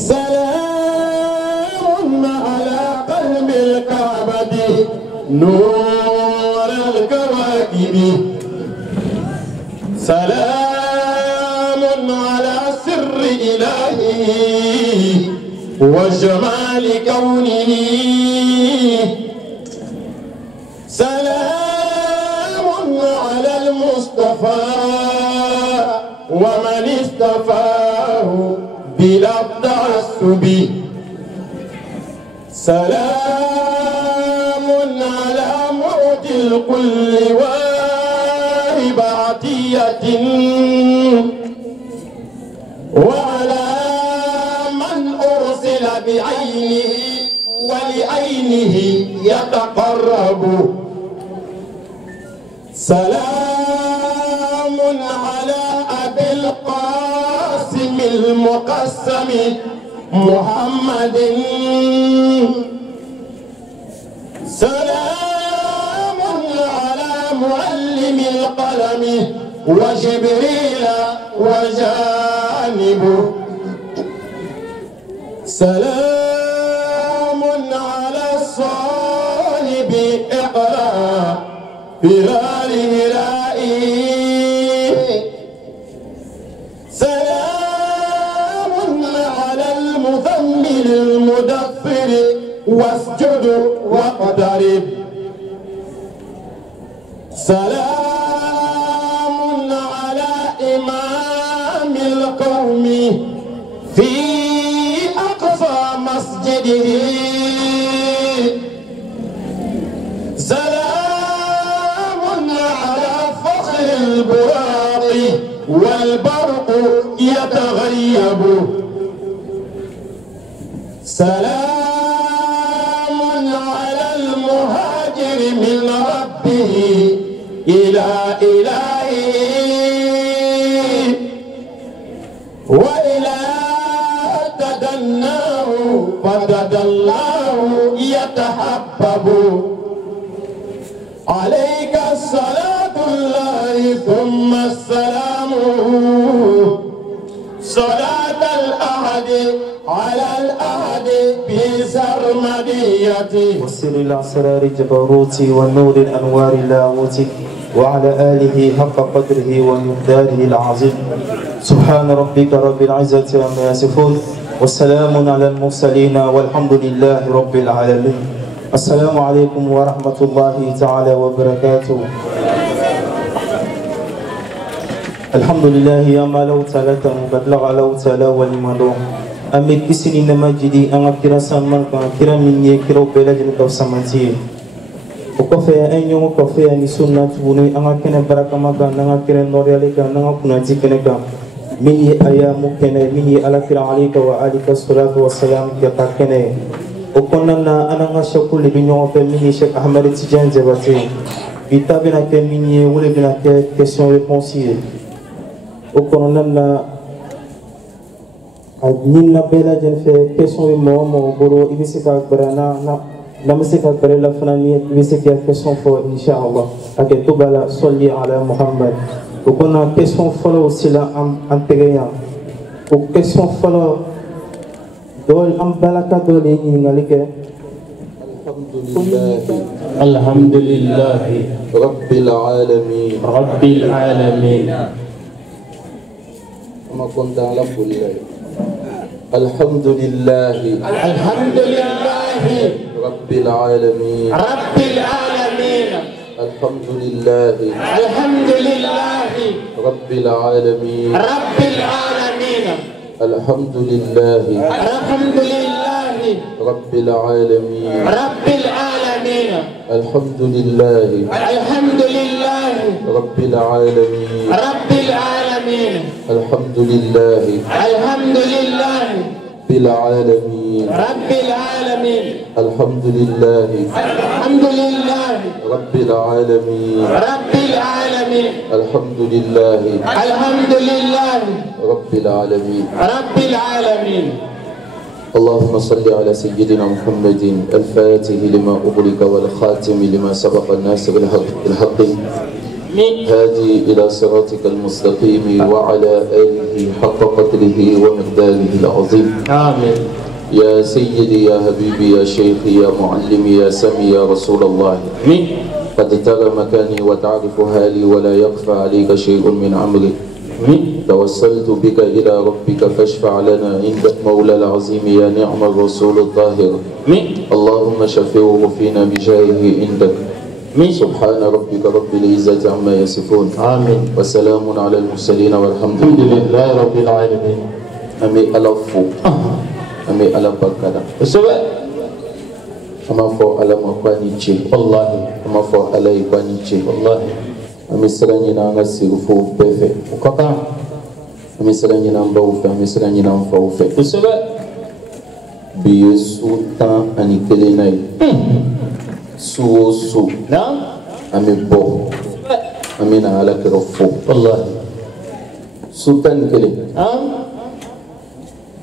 سلام على قلب الكعبة نور الكواكب سلام على سر إلهي وجمال كونه سلام على المصطفى ومن استفاه بلا تعسب سلام على معطي الكل واهب عطية وعلى من أرسل بعينه ولعينه يتقرب سلام على أبي القاسم المقسم محمد سلام على معلم القلم وجبريل وجانبه سلام على صاحب إقرار بلال هلائي سلام على المذمل المدثر واسجد واقترب سلام على إمام القوم في أقصى مسجده سلام على فخر البراق والبرق يتغيب سلام على المهاجر من ربه إلى إلهه وإلى تدناه فتدلاه يتحبب عليك الصلاة الله ثم السلام صلاة الأحد على الأحد بسرمديتي وسر الأسرار جبروتي والنور الأنوار لاهوتي وعلى آله حق قدره ومقداره العظيم سبحان ربك رب العزة عما يصفون والسلام على المرسلين والحمد لله رب العالمين. السلام عليكم ورحمة الله تعالى وبركاته. الحمد لله يا ما لو تلت مبلغ لو تلا ولمدو أمي كسني نمجدي أنا كرا سامن كرا مني كرا بلاد الكوسمانتي وكفى أن يوم كفى أن سنة بني أنا كنا بركة مكان أنا كنا نوريالك أنا كنا تكنكا مني أيام كنا مني على كرا عليك وعليك الصلاة والسلام كنا وكنا أنا نشكر لبنيو في مني شيخ أحمد تجان زباتي بيتابنا كمني ولبنا كquestion réponse وكنا نينا بلا جن في question مو برو إبسك أكبرنا نمسك أكبر لفنانية إبسك question فو إن شاء الله أكتب على صلي على محمد وكنا question فلو سلا أنتريا وquestion فلو دول أم بلاك دول ينعليك الحمد لله رب العالمين رب العالمين ما كنت على كل الحمد لله الحمد لله رب العالمين رب العالمين الحمد لله الحمد لله رب العالمين رب العالمين الحمد لله الحمد لله رب العالمين رب العالمين الحمد لله الحمد لله رب العالمين رب العالمين الحمد لله الحمد لله بالعالمين رب العالمين الحمد لله الحمد لله رب العالمين رب العالمين الحمد لله الحمد لله رب العالمين رب العالمين. اللهم صل على سيدنا محمد الفاتح لما أغلق والخاتم لما سبق الناس بالحق هادي إلى صراطك المستقيم وعلى آله حق قدره ومقداره العظيم. آمين. يا سيدي يا حبيبي يا شيخي يا معلمي يا سمي يا رسول الله. قد ترى مكاني وتعرف حالي ولا يخفى عليك شيء من أمري. توسلت بك إلى ربك فاشفع لنا عند مولى العظيم يا نعم الرسول الطاهر. اللهم شفعه فينا بجاهه عندك. سبحان ربك رب العزة عما يصفون. آمين. وسلام على المرسلين والحمد لله رب العالمين. أمي ألفو أمي ألبكنا أما فو ألا مقانيتي والله أما فو ألا يقانيتي والله أمي سرانينا نغسيرفو بفي وكاكا أمي سرانينا مبوفي أمي سرانينا مفوفي بيسو تان أني كليناي سو سو نعم أمي بو أمي نعلا كرفو والله سلطان كلي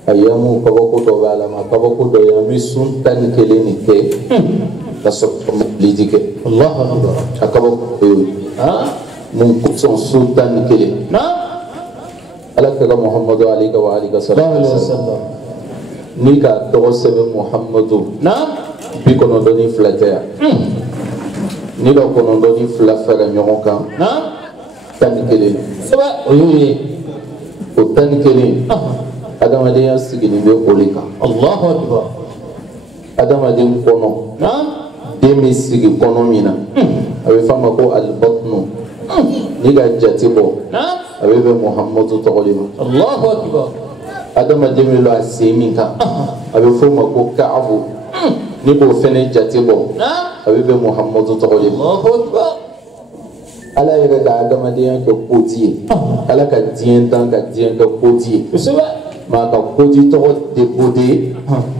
ayamu kabako do balama kabako do yami suntan keleni ke kasok lidike Allahu akbar akabako mun kutson sultan kele na alaka muhammadu alayhi wa alihi sallallahu alaihi wasallam ni ka to sebe muhammadu na bi kono doni flater ni do kono doni flafera nyoka na tan kele seba oyi o tan kele adamaden sigini bɛ o de kan. Allahu akbar. adamaden kɔnɔ. den bɛ sigi kɔnɔ min na. a bɛ fɔ a ma ko alibatunu. n'i ka jate bɔ. a bɛ bɛn muhamadu tɔgɔ de ma. Allahu akbar. adamaden bɛ lɔ a sen min kan. a bɛ fɔ o ma ko kaabu. n'i k'o fɛnɛ jate bɔ. a bɛ bɛn muhamadu tɔgɔ de ma. Allahu akbar. ala yɛrɛ ka adamadenya kɛ koti ye. ala ka diɲɛ dan ka diɲɛ kɛ koti ye. kosɛbɛ. ma ka koji tɔgɔ dekode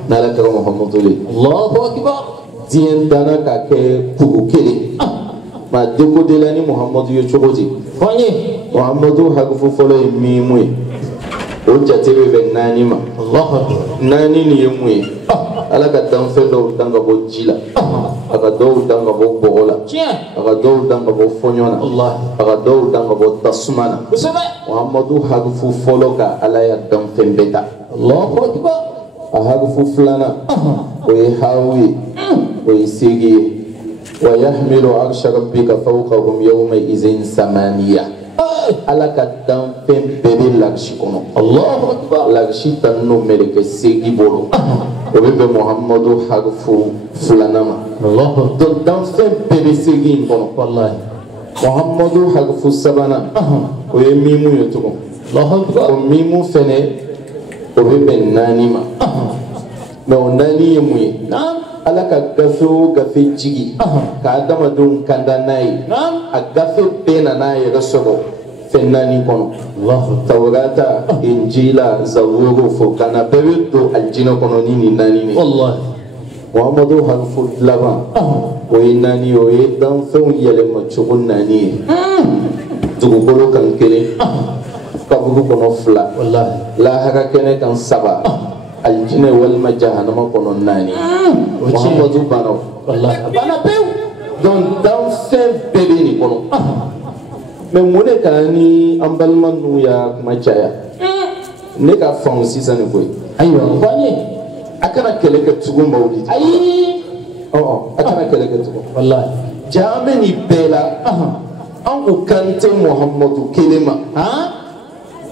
n'ala kɛra muhamadu le. Allahu akbar. diɲɛ danna ka kɛ kugu kelen ma dekode la ni muhamadu ye cogo di. fɔnye. muhamadu hakifu fɔlɔ ye mimu ye o jate bɛ bɛn naani ma. Allahu akbar. naani nin ye mun ye. ala ka danfɛn dɔw dan ka bɔ ji la. a ka dɔw dan ka bɔ bɔgɔ la. a ka dɔw dan ka bɔ fɔɲɔ na. a ka dɔw dan ka bɔ tasuma na. muhamadu hakifu fɔlɔ ka ala ya danfɛn bɛɛ ta. Allahu akbar. a hakifu filanan o ye hawu ye o ye segi ye. wa yahmilu arsha rabbika fawqahum yawma izin samaniya. ala ka danfɛn bɛɛ bɛ lagisi kɔnɔ. Allahu akbar. lagisi tan n'o mɛlɛkɛ segi bolo. o bɛ bɛn muhamadu hakifu filanan ma. donc danfɛn bɛɛ bɛ segi in kɔnɔ. wallahi. muhamadu hakifu sabanan o ye mimu ye tugun. o mimu fɛnɛ o bɛ bɛn naani ma. mɛ o naani ye mun ye. ala ka gafe o gafe jigi ka adamadenw kanda n'a ye. a gafe bɛɛ nana a yɛrɛ sɔrɔ fɛn naani kɔnɔ. tawurata injila zaburu fo kana bɛɛ bɛ don alijinɛ kɔnɔ ni nin naani de. muhamadu hakifu laban o ye naani ye o ye danfɛnw yɛlɛma cogo naani ye. dugukolo kan kelen kaburu kɔnɔ fila lahara kɛnɛ kan saba alijinɛ walima jahanama kɔnɔ naani. muhamadu banna o. donc danfɛn bɛɛ bɛ nin kɔnɔ. mɛ mun de ka ni an balima ninnu y'a kuma caya ne ka faamu sisan nin ko ye. ayiwa a kana kɛlɛ kɛ tugun mawulidi. ayi. a kana kɛlɛ kɛ tugun. wallahi. jaa an bɛ nin bɛɛ la an ko kan tɛ muhamadu kelen ma.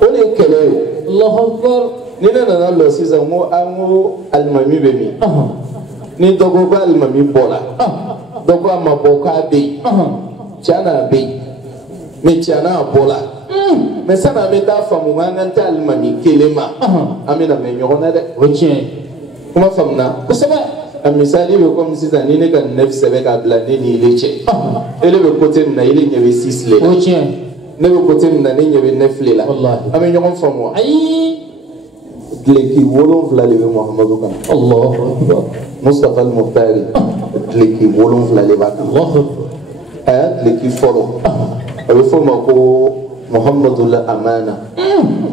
o de ye kɛlɛ ye. Allahu akbar. ni ne nana lɔ sisan ko an ko alimami bɛ min. ni dɔ ko ko alimami bɔra. dɔ ko a ma bɔ k'a bɛ yen. tiɲɛna a bɛ yen. mɛ tiɲɛna a bɔra. mɛ sani an bɛ taa faamu an kan tɛ alimami kelen ma. an bɛna mɛn ɲɔgɔn na dɛ. o tiɲɛ. kuma faamuna. kosɛbɛ. a misali bɛ komi sisan ni ne ka 9 sɛbɛn k'a bila ne ni ile cɛ. ele bɛ côté min na ile ɲɛ bɛ 6 le la. o tiɲɛ. ne bɛ côté min na ne ɲɛ bɛ 9 le la. an bɛ ɲɔgɔn faamu wa. ayi. dileki 7 de bɛ muhamadu kan. Allahu akbar. Mustafa al-Muhtari dileki 7 de b'a kan. a y'a dileki fɔlɔ a bɛ fɔ o ma ko muhamadu la amana.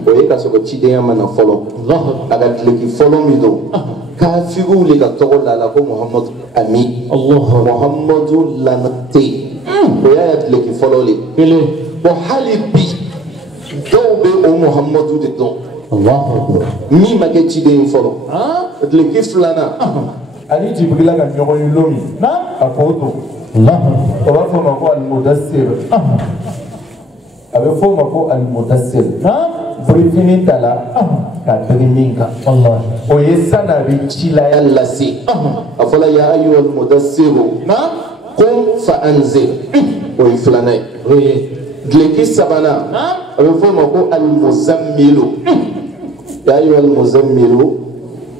o ye ka sɔrɔ cidenya ma na fɔlɔ. a ka dileki fɔlɔ min don. kafiriw le ka tɔgɔ la la ko muhamadu ami. muhamadu lanate. o y'a dileki fɔlɔ le bon hali bi dɔw bɛ o muhamadu de dɔn min ma kɛ ciden fɔlɔ dileki filanan ani jibirila ka ɲɔgɔn ye lomi a k'o don o b'a fɔ o ma ko alimudasir a bɛ fɔ o ma ko alimudasir burifini ta la ka tɛgɛ min kan o ye san'a bɛ ci la ya lase a fɔla ya ayyuha almudasiru qum fa anzir o ye filanan ye dileki sabanan a bɛ fɔ o ma ko almuzammilu ya ayyuha almuzammilu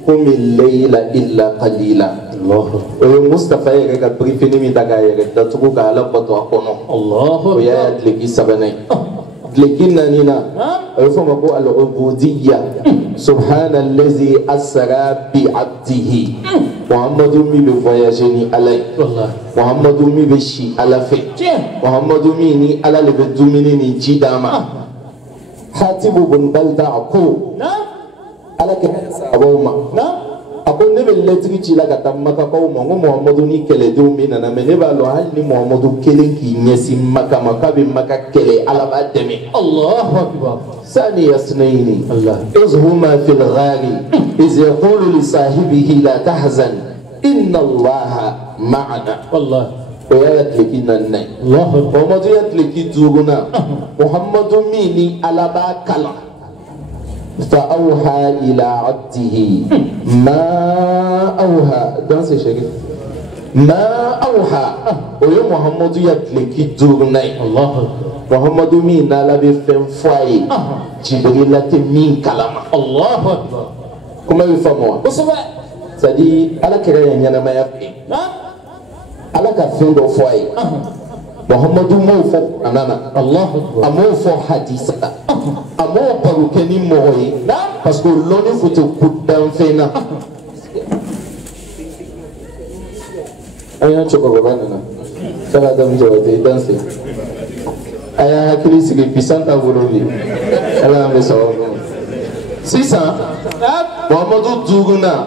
qum al-layla illa qalila o ye Mustafa yɛrɛ ka burifini min ta k'a yɛrɛ datugu ka Ala bato a kɔnɔ o y'a dileki sabanan ye dileki naaninan a bɛ fɔ o ma ko al-ubudiyya subhana allazi asra bi abdihi muhamadu min bɛ voyager ni Ala ye muhamadu min bɛ si Ala fɛ muhamadu min ni Ala le bɛ dumuni ni ji d'a ma Hatibu bun Balta a ko Ala kɛ sababu ma a ko ne bɛ lɛtiri ci la ka taa Makakaw ma ko muhamadu ni kɛlɛdenw min nana mɛ ne b'a dɔn hali ni muhamadu kelen k'i ɲɛsin Maka ma k'a bɛ Maka kɛlɛ Ala b'a dɛmɛ ثاني اثنين إذ هما في الغار إذ يقول لصاحبه لا تحزن إن الله معنا والله ويتلكينا النين محمد يتلكي دوغنا محمد ميني على باكلا فأوحى إلى عبده ما أوحى دانسي شريف ما أوحى ويا محمد يتلكي دوغنا الله muhamadu min n'ala bɛ fɛn fɔ a ye jibirila tɛ min kalama kuma bɛ faamu wa c'est à dire ala kɛra ye ɲɛnamaya fɛ ala ka fɛn dɔ fɔ a ye muhamadu m'o fɔ a nana a m'o fɔ hadisa la a m'o baro kɛ ni mɔgɔ ye parce que lɔnni fo tɛ ko danfɛn na an y'an cɛkɔrɔba nana saka damu jabate danse a y'a hakili sigi bisan ta bolo bi ala y'an bɛ sababu sisan muhamadu duguna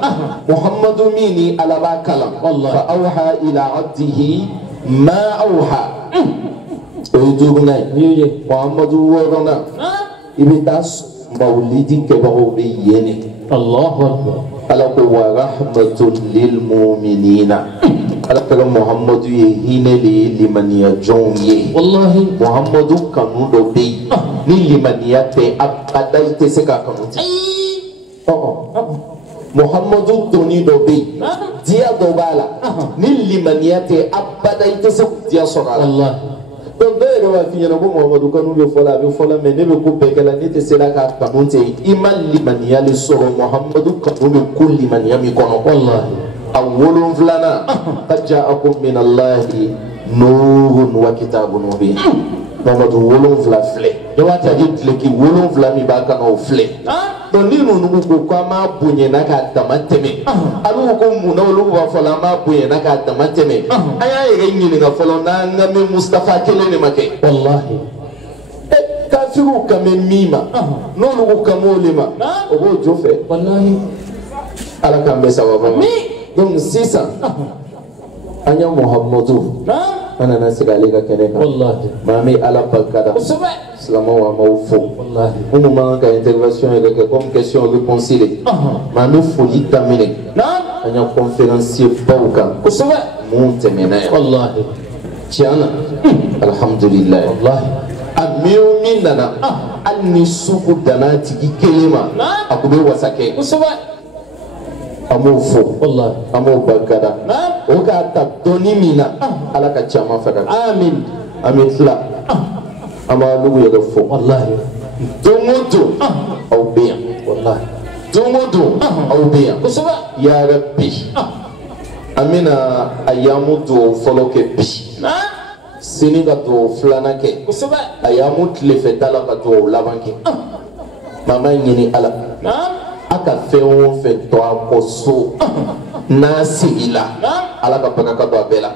muhamadu min ni ala b'a kalan fa awha ila abdihi ma awha o ye duguna ye muhamadu wɔɔrɔnan i bɛ taa mawulidi kɛbagaw bɛ yen de ala ko wa rahmatun lil mu'minina ala kɛra muhamadu ye hinɛ de ye limaniya jɔnw ye muhamadu kanu dɔ bɛ yen ni limaniya tɛ abada i tɛ se k'a kanu ten muhamadu doni dɔ bɛ yen diya dɔ b'a la ni limaniya tɛ abada i tɛ se k'o diya sɔrɔ a la donc dɔw yɛrɛ b'a f'i ɲɛna ko muhamadu kanu bɛ fɔ la a bɛ fɔ la mais ne bɛ ko bɛɛ kɛ la ne tɛ se la k'a kanu ten i ma limaniya le sɔrɔ muhamadu kanu bɛ ko limaniya min kɔnɔ a wolonfilanan qad ja'akum min allahi nurun wa kitabun mubin muhamadu wolonfila filɛ c'est à dire dileki wolonfila min b'a kan o filɛ donc ni ninnu ko k'an m'a bonyana k'a dama tɛmɛ olu ko munna olu b'a fɔ la an m'a bonyana k'a dama tɛmɛ an y'a yɛrɛ ɲininka fɔlɔ n'an ka mɛn Mustafa kelen de ma kɛ kafiriw kan bɛ min ma n'olu ko kan b'o de ma o b'o jo fɛ ala k'an bɛ sababu ma donc sisan an ye muhamadu an nana sigi ale ka kɛnɛ kan maa min ala barikada silamɛw an b'aw fo minnu man kan ka intervention yɛrɛ kɛ comme question réponse de maa min foli daminɛ an ye conférencier baw kan mun tɛmɛna yan tiɲɛ na alhamdulilayi a min o min nana hali ni sugu danna tigi kelen ma a kun bɛ wasa kɛ an b'o fo an b'o barikada o k'a ta dɔnni min na ala ka caman fɛ ka amin an bɛ tila an b'a lugu yɛrɛ fo don o don aw bɛ yan don o don aw bɛ yan yarabi an bɛna a yamu dugawu fɔlɔ kɛ bi sini ka dugawu filanan kɛ a yamu tilefɛta la ka dugawu laban kɛ maa b'a ɲini ala a ka fɛn o fɛn to a kɔ so n'a sigila ala ka barika don a bɛɛ la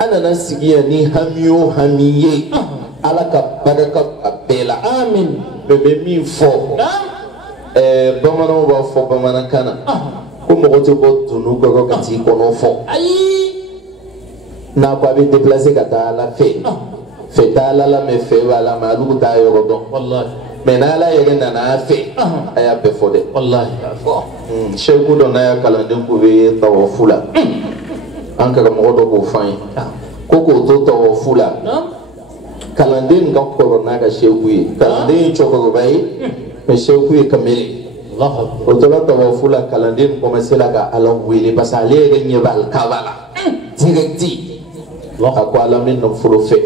an nana sigi yan ni hami o hami ye ala ka barika don a bɛɛ la mɛ bɛ min fɔ bamananw b'a fɔ bamanankan na ko mɔgɔ tɛ bɔ dunu kɔrɔ ka t'i kɔnɔ fɔ n'a pas été déplacé qu'à la fête. Fait à la me fait à la malou d'ailleurs. Mais n'a la y'a n'a fait. Elle a fait fondé. Chez vous, on a un calendrier pour veiller dans foula. Encore un mot de fin. Coco toto foula. Calendrier n'a pas corona chez vous. Calendrier chocobaï, mais chez vous est camélé. Autour de foula, calendrier commence là à l'envoyer parce qu'elle est gagnée par le cavala. Directi. À quoi la mine non faut le faire.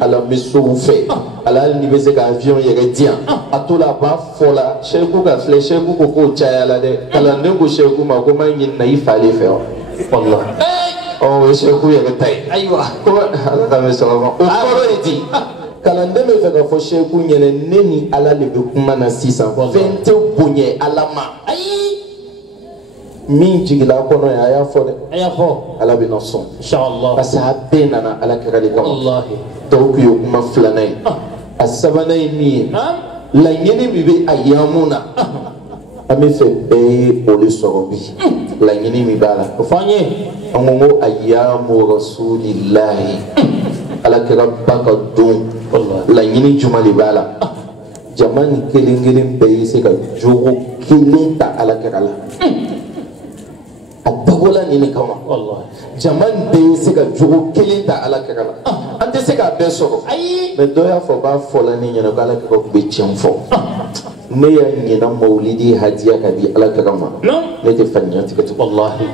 À la mission fait. À la niveau avion il y a à tout la bas fola. Chez vous a flèche vous beaucoup chaya là de. Calendrier vous chez vous ma comment il n'a fallait faire. Wallah. Oh chez vous il y a taille. Aïwa. Comment la mission avant. Au fond il dit. Calendrier me fait que chez vous il y a neni à la lebe kumana 600. 20 bonnier à la main. Aïe. Min jigila kono ya fo ala bi no son inshallah asa benana ala kagale kam wallahi to ku yo kuma flanai asabanai mi la nyene mi be ayamuna ami fe be oli sorobi la nyene mi bala ko fanye amongo ayamu rasulillahi ala kagale baka dum wallahi la nyene jumali bala jamani kelingilin be se ka jogo kilinta ala kagala Abola ni ne kama wallahi jaman de se ka jogo kelen ta ala kala ante se ka be soro ayi me doya fo ba fola ni nyana kala ko be chemfo me ya nyina maulidi hadiya ka di ala kama ne te fanya tikati wallahi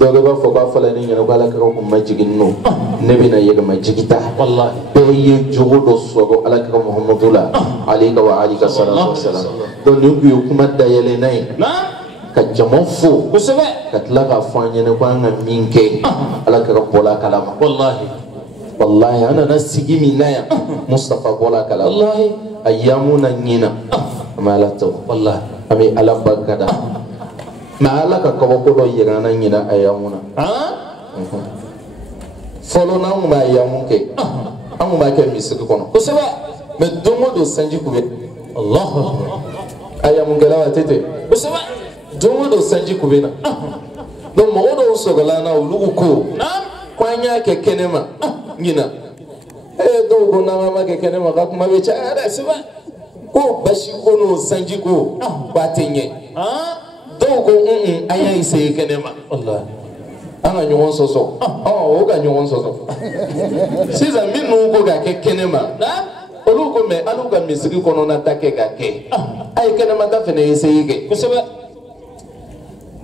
doga ba fo ba fola ni nyana kala ko majigin no ne bina yega majigita wallahi be ye jogo do soro ala kama muhammadullah alayhi wa alihi sallallahu alaihi wasallam don ni ku kuma dayele nay ka jama fo kosɛbɛ ka tila k'a fɔ an ɲɛna ko an ka min kɛ ala ka bɔla kalama wallahi an nana sigi min na yan Mustafa bɔla kalama wallahi a yamu na ɲina an bɛ ala tɔgɔ wallahi an bɛ ala barikada mɛ ala ka kabako dɔ yɛrɛ an na ɲina a yamu na fɔlɔ n'an kun b'a yamu kɛ an kun b'a kɛ misiri kɔnɔ kosɛbɛ mɛ don o don sanji kun bɛ a yamu kɛla wa tete kosɛbɛ Dongo do sanji kubena. Do mɔgɔ dɔw sɔgɔla na olu ko k'an y'a kɛ kɛnɛma ɲina. Dɔw ko n'an ma kɛ kɛnɛma ka kuma bɛ caya dɛ. Ko basi ko n'o sanji ko k'a tɛ ɲɛ. Dɔw ko an y'a essayé kɛnɛma. An ka ɲɔgɔn sɔsɔ. O ka ɲɔgɔn sɔsɔ. Sisan minnu ko k'a kɛ kɛnɛma. Olu ko mɛ alu ka misiri kɔnɔna ta kɛ ka kɛ. A ye kɛnɛma ta fɛnɛ essayé kɛ. Kosɛbɛ.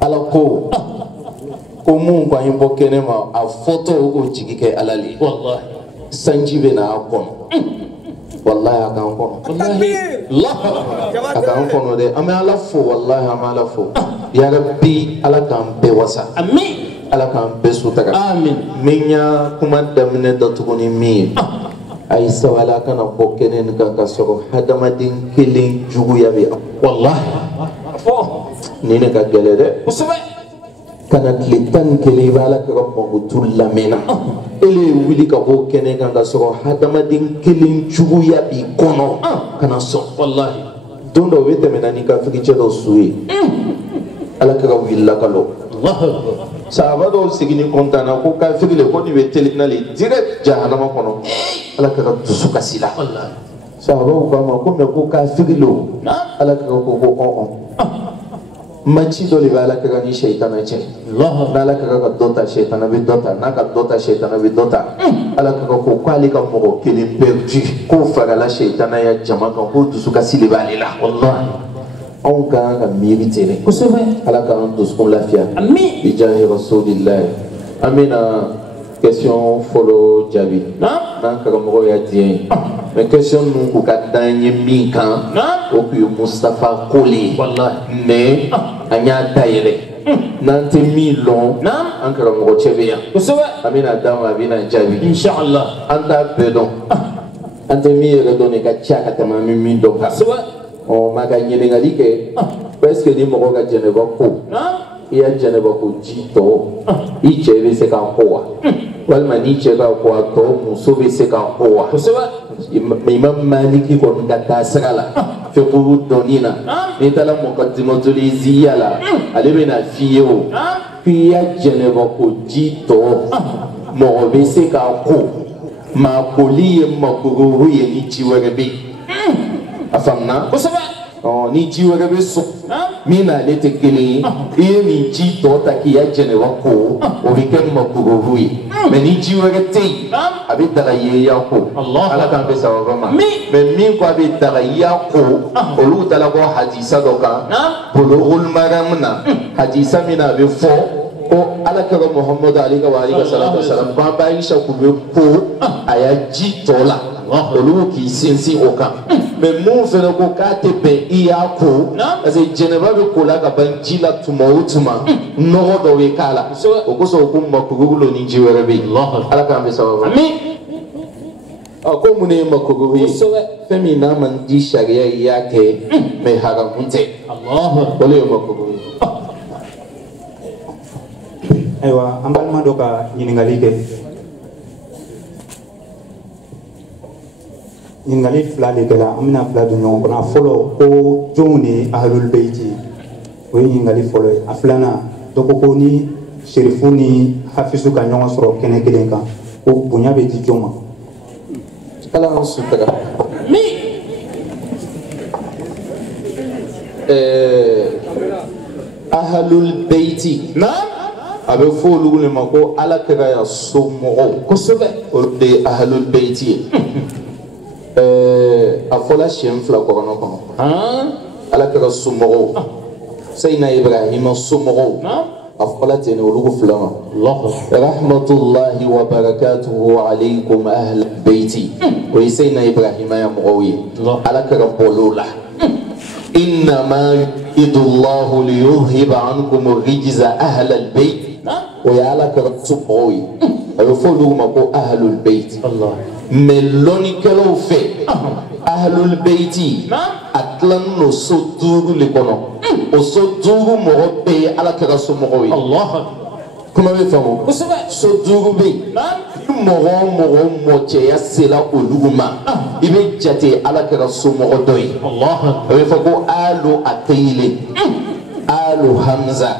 Ala ko ko mun ko an bɔ kɛnɛ ma a fɔtɔ ko jigi kɛ ala le wallahi sanji bɛ na a kɔnɔ wallahi a k'an kɔnɔ a k'an kɔnɔ dɛ an bɛ ala fo wallahi an bɛ ala fo ya rabbi ala k'an bɛɛ wasa amin ala k'an bɛɛ sutaga amin min y'a kuma daminɛ da tuguni min ye a ye sabali a kana bɔ kɛnɛ nin kan ka sɔrɔ hadamaden kelen juguya bɛ wallahi ni ne ka gɛlɛ dɛ kosɛbɛ kana tile 11 i b'a la ka mankutu lamɛnna ele ye wuli ka bɔ kɛnɛ kan ka sɔrɔ hadamaden kelen juguya b'i kɔnɔ kana sɔn wallahi don dɔ o bɛ tɛmɛna ni kafiricɛ dɔ su ye ala ka wulila ka lɔ sahaba dɔw sigini kɔntana ko kafiri le ko nin bɛ telina le direct jahanama kɔnɔ ala ka dusu kasi la sahabaw k'a ma ko mɛ ko kafiri le o ala ka ko maci dɔ de bɛ ala ka ni sɛitana cɛ n'ala ka dɔ ta sɛitana bɛ dɔ ta n'a ka dɔ ta sɛitana bɛ dɔ ta ala ka ko k'ale ka mɔgɔ kelen perdu k'o farala sɛitana ya jama kan k'o dusukasi de b'ale la wallahi anw ka kan ka miiri ten dɛ kosɛbɛ ala k'an dusukun lafiya bi jahi rasulillahi an bɛna question fɔlɔ jaabi n'an karamɔgɔ y'a diɲɛ ye mais question ninnu k'u ka d'an ye min kan o tun ye Mustafa Kole mais an y'a dayɛlɛ n'an tɛ min lɔn an karamɔgɔ cɛ bɛ yan an bɛna d'a ma a bɛna jaabi inshallah an t'a bɛɛ dɔn an tɛ min yɛrɛ dɔn de ka ca ka tɛmɛ an bɛ min dɔn kan mɛ ka ɲininkali kɛ est-ce que ni mɔgɔ ka jɛnɛba ko i y'a jɛnɛba ko ji tɔ i cɛ bɛ se k'a ko wa walima ni cɛ k'a ko a tɔ muso bɛ se k'a ko wa Imam Maliki kɔni ka taa sira la fiqhu dɔnni na n'i taara Muqaddimatul Izziya la ale bɛna f'i ye o k'i y'a jɛnɛba ko ji tɔ mɔgɔ bɛ se k'a ko maakoli ye makuru ye ni ji wɛrɛ bɛ yen a faamuna ni ji wɛrɛ bɛ sɔn min n'ale tɛ kelen ye i ye nin ji tɔ ta k'i ya jɛnɛba ko o bɛ kɛ makuru ye mɛ ni ji wɛrɛ tɛ yen a bɛ daga yeya ko ala k'an bɛ sababa ma mɛ min ko a bɛ daga yeya ko olu taara bɔ hadisa dɔ kan bologhul maram na hadisa min na a bɛ fɔ ko alakira muhammadu alayhi salatu wasalam ko an b'a Aisha k'u bɛ ko a ya ji tɔ la olu k'i sinsin o kan mɛ mun fana ko k'a tɛ bɛn i y'a ko parce que jɛnɛba bɛ ko la ka ban ji la tuma o tuma nɔgɔ dɔ bɛ k'a la o kosɔn ko makuru ni ji wɛrɛ bɛ yen ala k'an bɛ sababa ko mun ye makuru ye fɛn min n'a man di sariya i y'a kɛ mɛ haramu tɛ o de ye makuru ye. Ayiwa an balima dɔ ka ɲininkali kɛ ɲininkali fila de kɛra an bɛna fila don ɲɔgɔn kɔnɔ a fɔlɔ ko jɔnw de ye ahlul beyti o ye ɲininkali fɔlɔ ye a filanan dɔ ko ni sherifu ni hafizu ka ɲɔgɔn sɔrɔ kɛnɛ kelen kan ko bonya bɛ di jɔn ma. ala an sutura ahlul beyti a bɛ fɔ olu de ma ko alakira ya somɔgɔw kosɛbɛ olu de ye ahlul beyti ye a fɔla siɲɛ fila kɔrɔnɔ kɔnɔ alakira somɔgɔw sayidina ibrahima somɔgɔw a fɔla ten de olu ko fila ma rahmatullahi wa barakatuhu alaykum ahlul beyti o ye sayidina ibrahima ya mɔgɔw ye alakira bɔl'o la innama yuridu Allahu liyudhhiba ankum ar-rijza ahlal bayt o ye alakira somɔgɔw ye a bɛ fɔ olu ma ko ahlul beyti mɛ lɔnnikɛlaw fɛ ahlul beyti a tilannen don so 5 le kɔnɔ o so 5 mɔgɔ bɛɛ ye alakira somɔgɔw ye kuma bɛ faamu so 5 bɛ yen ni mɔgɔ o mɔgɔ mɔcɛya sera olu ma i bɛ jate alakira somɔgɔ dɔ ye a bɛ fɔ ko alu aqil alu hamza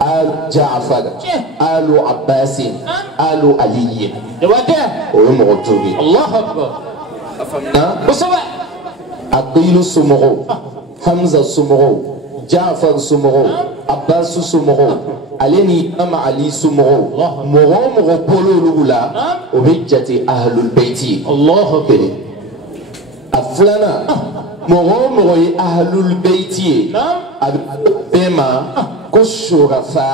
alu ja'far alu abbas alu ali o ye mɔgɔ 5 ye aqilu somɔgɔw hamza somɔgɔw ja'far somɔgɔw abbas somɔgɔw ale ni imam ali somɔgɔw mɔgɔ o mɔgɔ bɔra olu la o bɛ jate ahlul beyti ye a filanan mɔgɔ o mɔgɔ ye ahlul beyti ye a bɛ bɛɛ ma ko shurafa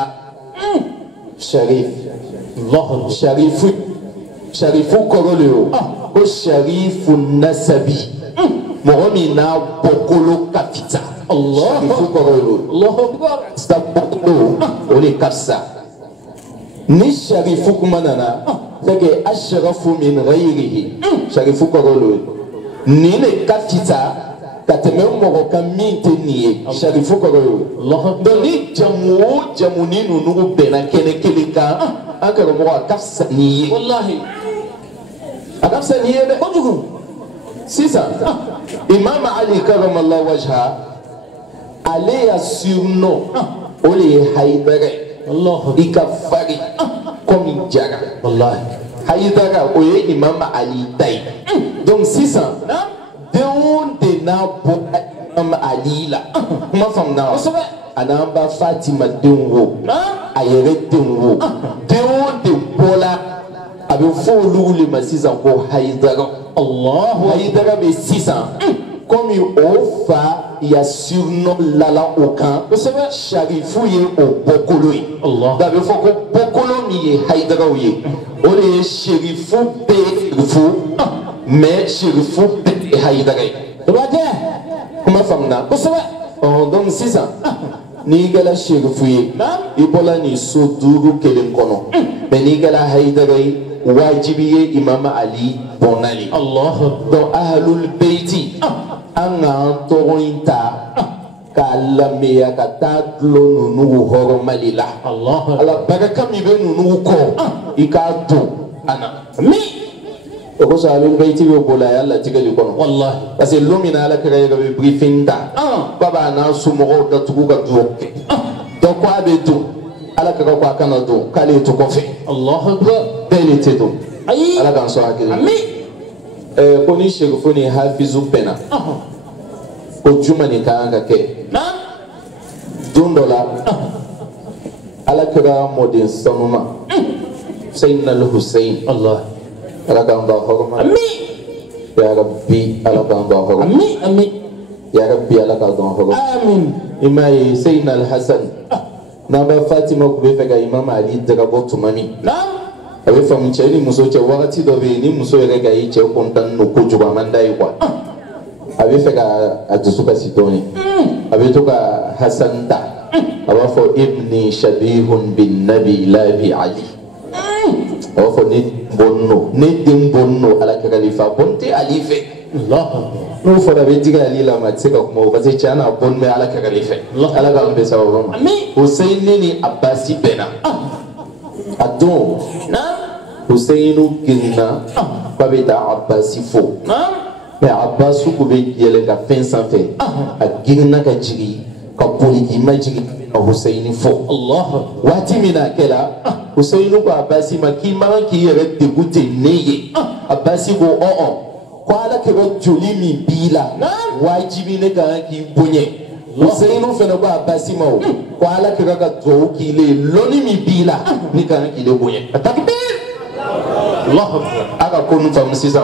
sharifu kɔrɔ le o ko sharifu nasabi mɔgɔ min n'a bɔkolo ka fisa sharifu kɔrɔ le o sa bɔkolo o de ka fisa ni sharifu kuma nana c'est que ashrafu min ghayrihi sharifu kɔrɔ le o nin de ka fisa ka tɛmɛ mɔgɔ kan min tɛ nin ye sharifu kɔrɔ le o donc ni jamu o jamu ni ninnu bɛnna kɛnɛ kelen kan an karamɔgɔ a ka fisa nin ye a ka fisa nin ye dɛ kojugu sisan imam ali karamallahu wajha ale ya surnom o de ye haidara i ka fari komi jara haidara o ye imam ali ta ye donc sisan den o den n'a bɔra imam ali la kuma faamuna wa a n'an ba fatima den wo a yɛrɛ den wo den o den bɔra a bɛ fɔ olu le ma sisan ko haidara haidara bɛ sisan komi o fa ya surnom lala o kan sharifu ye o bɔkolo ye nka a bɛ fɔ ko bɔkolo min ye haidaraw ye o de ye sherifu bɛɛ ye sherifu mais sherifu bɛɛ ye haidara ye kuma faamuna donc sisan n'i kɛra sherifu ye i bɔra nin so 5 kelen kɔnɔ mais n'i kɛra haidara ye wajibi ye imam ali bɔnna le donc ahlul beyti an k'an tɔgɔ in ta k'a lamɛnya ka taa dulon ninnu hɔrɔnmali la ala barika min bɛ ninnu kɔ i k'a don a na o kosɔn ahlul beyti bɛ bolo a y'a latigɛ de kɔnɔ parce que don min na alakira yɛrɛ bɛ birifini ta k'a b'a n'a somɔgɔw datugu ka dugawu kɛ donc ko a bɛ don alakira ko a kana don k'ale to kɔfɛ bɛɛ de tɛ to ayi ala k'an sɔn hakili ko ni sherifu ni hafizu bɛnna ko juma ni ka kan ka kɛ don dɔ la ala kɛra mɔden sanuma Sayyidina al-Hussein Allah ala k'an ba hɔrɔma ya rabbi ala k'an ba hɔrɔma ya rabbi ala k'an ba hɔrɔma amin i m'a ye Sayyidina al-Hasan n'an bɛ Fatima kun bɛ fɛ ka Imam Ali dagabɔ tuma min a bɛ faamu cɛ ni muso cɛ wagati dɔ bɛ yen ni muso yɛrɛ ka i cɛ kɔntan n'o kojugu a man d'a ye quoi a bɛ fɛ ka a dusu kasi dɔɔni a bɛ to ka Hasan ta a b'a fɔ ibni shabihun bin nabi la bi Ali a b'a fɔ ne bɔnno ne den bɔnno ala ka kalifa bɔn tɛ Ali fɛ n'o fɔra a bɛ digi Ali la ma a tɛ se ka kuma o parce que cɛ n'a bɔn bɛ ala ka kalifa ala k'an bɛ sababu ma Hussein ni Abbasi bɛnna a don Husseinu girinna k'a bɛ taa Abbasi fo mais Abbasu kun bɛ yɛlɛ ka fɛn sanfɛ a girinna ka jigin ka boli k'i ma jigin ka Hussein fo waati min na a kɛra Husseinu ko Abbasi ma k'i man kan k'i yɛrɛ degun tɛ ne ye Abbasi ko ko ala kɛra joli min b'i la wajibi ne ka kan k'i bonya Husseinu fana ko Abbasi ma ko ala kɛra ka dugawu k'i le lɔnni min b'i la ne ka kan k'i le bonya a ka ko nun faamu sisan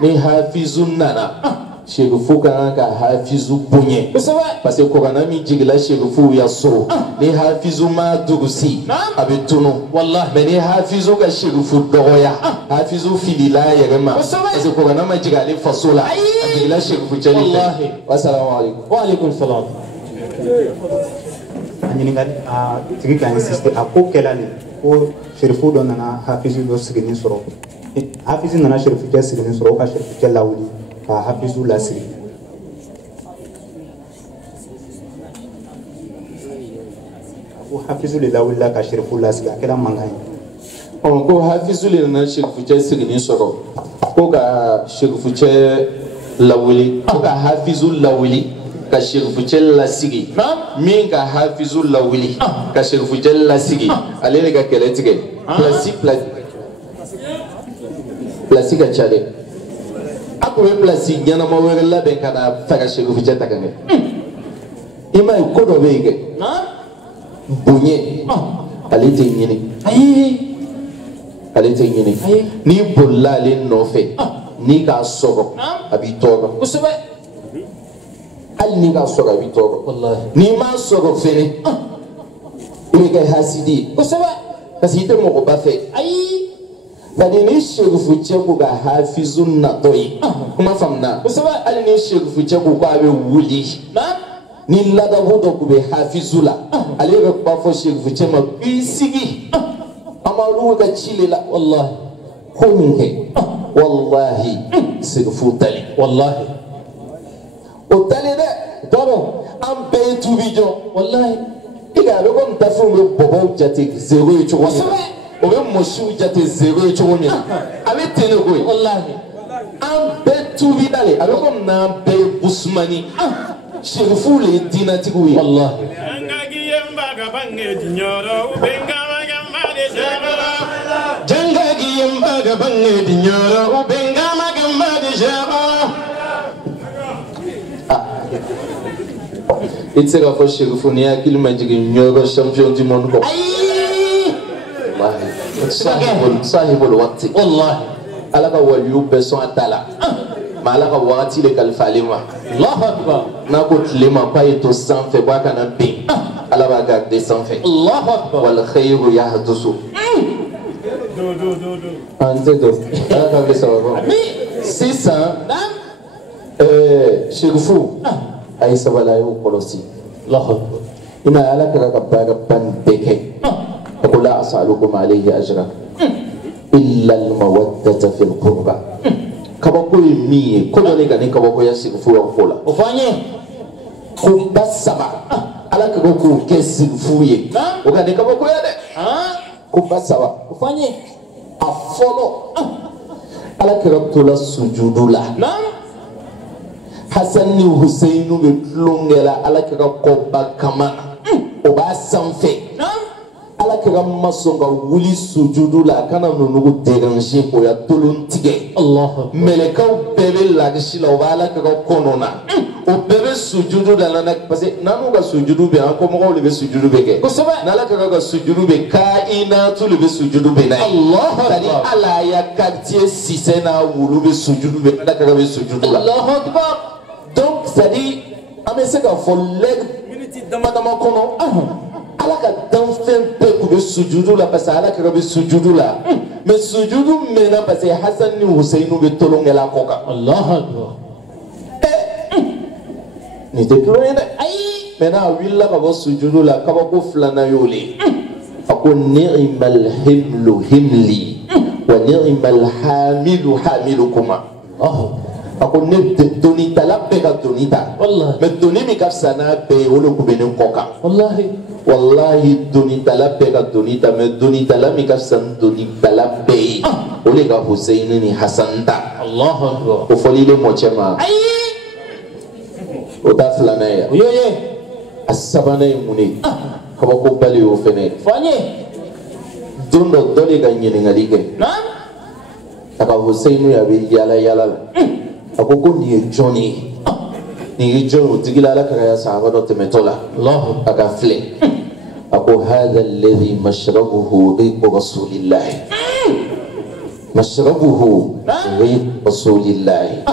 ni hafizu nana sherifu ka kan ka hafizu bonya parce que kɔgana min jigila sherifu ya so ni hafizu ma dugusi a bɛ tunu mais ni hafizu ka sherifu dɔgɔya hafizu filila a yɛrɛ ma parce que kɔgana ma jigin ale faso la a jigila sherifu cɛli fɛ wasalaamaaleykum. Waaleykum salam. A ɲininkali a tigi ka insister a ko kɛla de ko sherifu dɔ nana hafizu dɔ sigilen sɔrɔ hafizu nana sherifu cɛ sigilen sɔrɔ o ka sherifu cɛ lawuli ka hafizu lasigi ko hafizu de lawulila ka sherifu lasigi a kɛra mankan ye ko hafizu le nana sherifu cɛ sigilen sɔrɔ ko ka sherifu cɛ lawuli ko ka hafizu lawuli ka sherifu cɛ lasigi min ka hafizu lawuli ka sherifu cɛ lasigi ale de ka kɛlɛ tigɛ plasi ka ca dɛ a kun bɛ plasi ɲɛnama wɛrɛ labɛn ka na fɛ ka sherifu cɛ ta ka kɛ i m'a ye ko dɔ bɛ yen kɛ bonya ale tɛ ɲini ale tɛ ɲini n'i bolila ale nɔfɛ n'i k'a sɔrɔ a b'i tɔɔrɔ kosɛbɛ hali n'i k'a sɔrɔ a b'i tɔɔrɔ n'i m'a sɔrɔ fɛnɛ i bɛ kɛ hasidi ye kosɛbɛ parce que i tɛ mɔgɔba fɛ ayi bari ni sherifu cɛ ko ka hafizu natɔ ye kuma faamuna kosɛbɛ hali ni sherifu cɛ ko k'a bɛ wuli ni ladabu dɔ tun bɛ hafizu la ale bɛ kuma fɔ sherifu cɛ ma k'i sigi an ma olu ka ci le la walahi ko min kɛ walahi sherifu tali walahi o tali dɛ dɔrɔ an bɛɛ ye tubi jɔ walahi i ka a bɛ komi tafɛnw bɛ bɔbɔw jate zero ye cogo min na o bɛ mɔsiw jate zero ye cogo min na a bɛ ten de koyi walahi an bɛɛ tubi dale a bɛ komi n'an bɛɛ ye busumani sherifu le ye diinɛtigiw ye walahi. I tɛ se k'a fɔ sherifu n'i hakili ma jigin ɲɔyɔrɔ champion du monde kɔ. sahibul waqti wallahi ala ka waliyu bɛɛ sɔn a ta la mais ala ka wagati le kalifa ale ma Allahu akbar n'a ko tile ma k'a ye to sanfɛ k'a kana ben ala b'a garder sanfɛ Allahu akbar wal khayru yahdusu an tɛ don ala k'a kɛ sababu sisan sherifu a ye sabali a y'o kɔlɔsi Allahu akbar i ma ye ala kɛra ka baara ba nin bɛɛ kɛ a ko la as'alukum alayhi ajra illa al-mawaddata fil qurba kabako ye min ye ko dɔ de ka ne kabakoya sherifu ka ko la o fɔ an ye ko ba saba ala ka ko k'o kɛ sherifu ye o ka ne kabakoya dɛ ko ba saba o fɔ an ye a fɔlɔ ala kɛra tola sujudu la Hasan ni Huseinu bɛ tulonkɛ la ala kɛra kɔba kama o b'a sanfɛ ala ala kira masonga wuli sujudu la kana nunugu déranger ko ya tolon tige Allah melekaw bebe la gishila wala kira konona o bebe sujudu da lana parce que nanu ga sujudu be an ko mo le be sujudu be ke nala kira ga sujudu be kaina tu le be sujudu be na Allah tadi ala ya quartier sisena wulu be sujudu be kada kira be sujudu la Allah akbar donc ça dit amese ka folle minute dama kono ala ka danfɛn bɛɛ kun bɛ sujudu la parce que ala kɛra bɛ sujudu la mais sujudu mɛnna parce que Hasan ni Hussein bɛ tolonkɛ la kɔ kan Allahu Akbar nin tɛ tulo ye dɛ ayi mais n'a wulila ka bɔ sujudu la kabako filanan y'o le a ko ni'mal himlu himli wa ni'mal hamilu hamilukuma a ko ne doni tala bɛɛ ka doni ta mais doni min ka fisa n'a bɛɛ ye o de kun bɛ ne kɔ kan wallahi doni tala bɛɛ ka doni ta mais doni tala min ka fisa ni doni tala bɛɛ ye o de ka Hussein ni Hasan ta o fɔli le mɔcɛ ma o ta filanan ye a sabanan ye mun ye kabako bali y'o fɛnɛ don dɔ dɔ de ka ɲininkali kɛ a ka Hussein a bɛ yala yala la a ko nin ye jɔn ye nin ye jɔn ye o tigila ala kɛra ya sahaba dɔ tɛmɛtɔ la a ka filɛ a ko hadha alladhi mashrabuhu riqu rasulillah mashrabuhu riqu rasulillah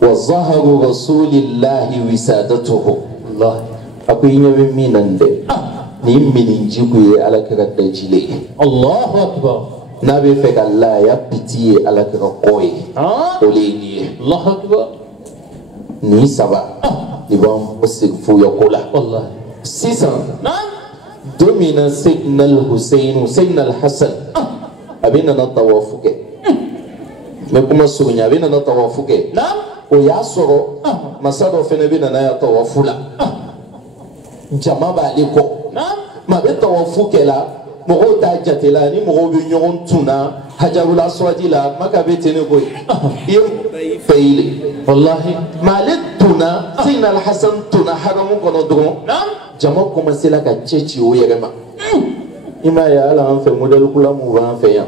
wa zaharu rasulillah wisadatuhu a ko i ɲɛ bɛ min na dɛ nin minin ji kun ye ala kɛra dajile ye Allahu akbar n'a bɛ fɛ ka laaya piti ye ala kɛra kɔ ye o le ye nin ye Allahu akbar nin saba i b'an bɔ segifuya ko la sisan don min na Seydina Hussein Seydina Hasan a bɛ nana tawafu kɛ n bɛ kuma surunya a bɛ nana tawafu kɛ o y'a sɔrɔ masa dɔ fɛnɛ bɛ nana ya tawafu la jama b'ale kɔ maa bɛ tawafu kɛ la mɔgɔw t'a jate la ni mɔgɔw bɛ ɲɔgɔn tunna Hajarul Aswadi la Maka bɛ ten ne ko ye i ye fɛ yi le walahi mais ale tunna Seydina Hasan tunna haramu kɔnɔ dɔrɔn jama commencé la ka cɛ ci o yɛrɛ ma i m'a ye hali an fɛ modèle kula mun b'an fɛ yan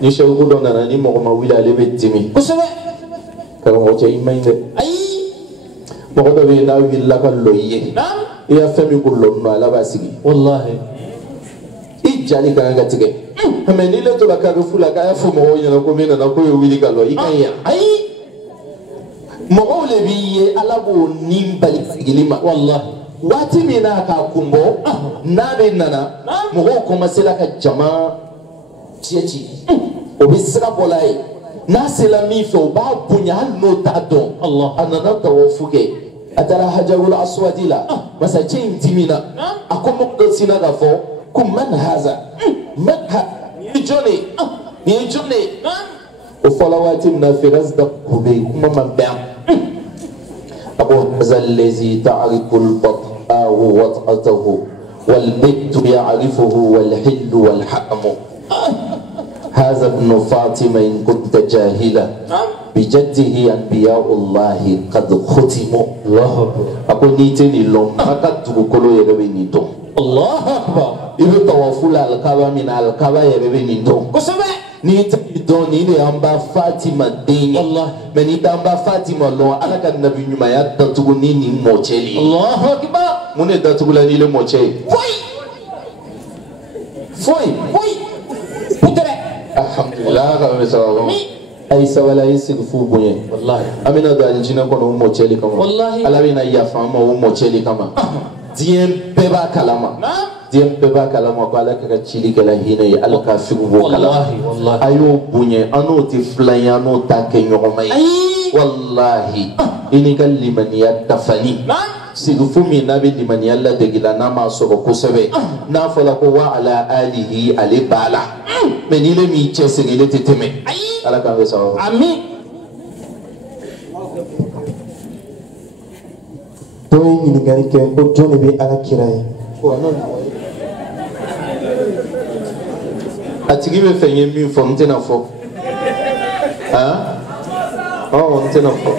ni sɛriku dɔ nana ni mɔgɔ ma wuli ale bɛ dimi kosɛbɛ karamɔgɔ cɛ i ma ɲi dɛ ayi mɔgɔ dɔ bɛ yen n'a wulila ka lɔ i ye i y'a fɛn min ko lɔ nɔ ala b'a sigi walahi i jali ka kan ka tigɛ mais n'i le tora karifu la k'a y'a fɔ mɔgɔw ɲɛna ko min nana ko ye wuli ka lɔ i ka ɲi yan ayi mɔgɔw le b'i ye ala b'o ni bali sigili ma walahi waati min n'a k'a kun bɔ n'a bɛ nana mɔgɔw commencé la ka jama cɛ ci o bɛ sira bɔ la ye n'a sera min fɛ o b'a bonya hali n'o t'a dɔn a nana tawafu kɛ a taara Hajarul Aswadi la masacɛ in dimina a ko mɔgɔ dɔ sinna k'a fɔ ko man haza man ha nin ye jɔn de ye nin ye jɔn de ye o fɔla waati min na Firas da kube kuma ma bɛn a ko haza allazi ta'rifu al-bat'a'u wat'atahu wal-bittu ya'rifuhu wal-hillu wal-ha'mu هذا ابن فاطمة إن كنت جاهلا بجده أنبياء الله قد ختموا الله أكبر أقول نيتني لهم فقط تقولوا يا ربي نيتو الله أكبر إذا توافل الكعبة من الكعبة يا ربي نيتو كسبة نيتني دوني لأنبا فاطمة ديني الله من يتأنبا فاطمة لون أنا كان نبي نمايا تقولني نموتشلي الله أكبر من يتقولني لموتشلي فوي alhamdulillah ka be sababu ay sawala yisigu fu bunye wallahi amina do aljina kono mo cheli kama wallahi ala bina yafa ma o mo cheli kama diem beba kalama diem beba kalama ko ala ka chili kala hina ya ala ka figu bo kalama wallahi ayo bunye ano ti flaya no ta ke nyomai wallahi ini kaliman ya tafani sigu fu mi nabi liman yalla de gila na ma so ko sebe na fala ko wa ala alihi ali bala mais ni le mi cɛ segele tɛ tɛmɛ ala k'an bɛ sababu amin dɔw ye ɲininkali kɛ ko jɔn de bɛ ala kira ye a tigi bɛ fɛ n ye min fɔ n tɛna fɔ n tɛna fɔ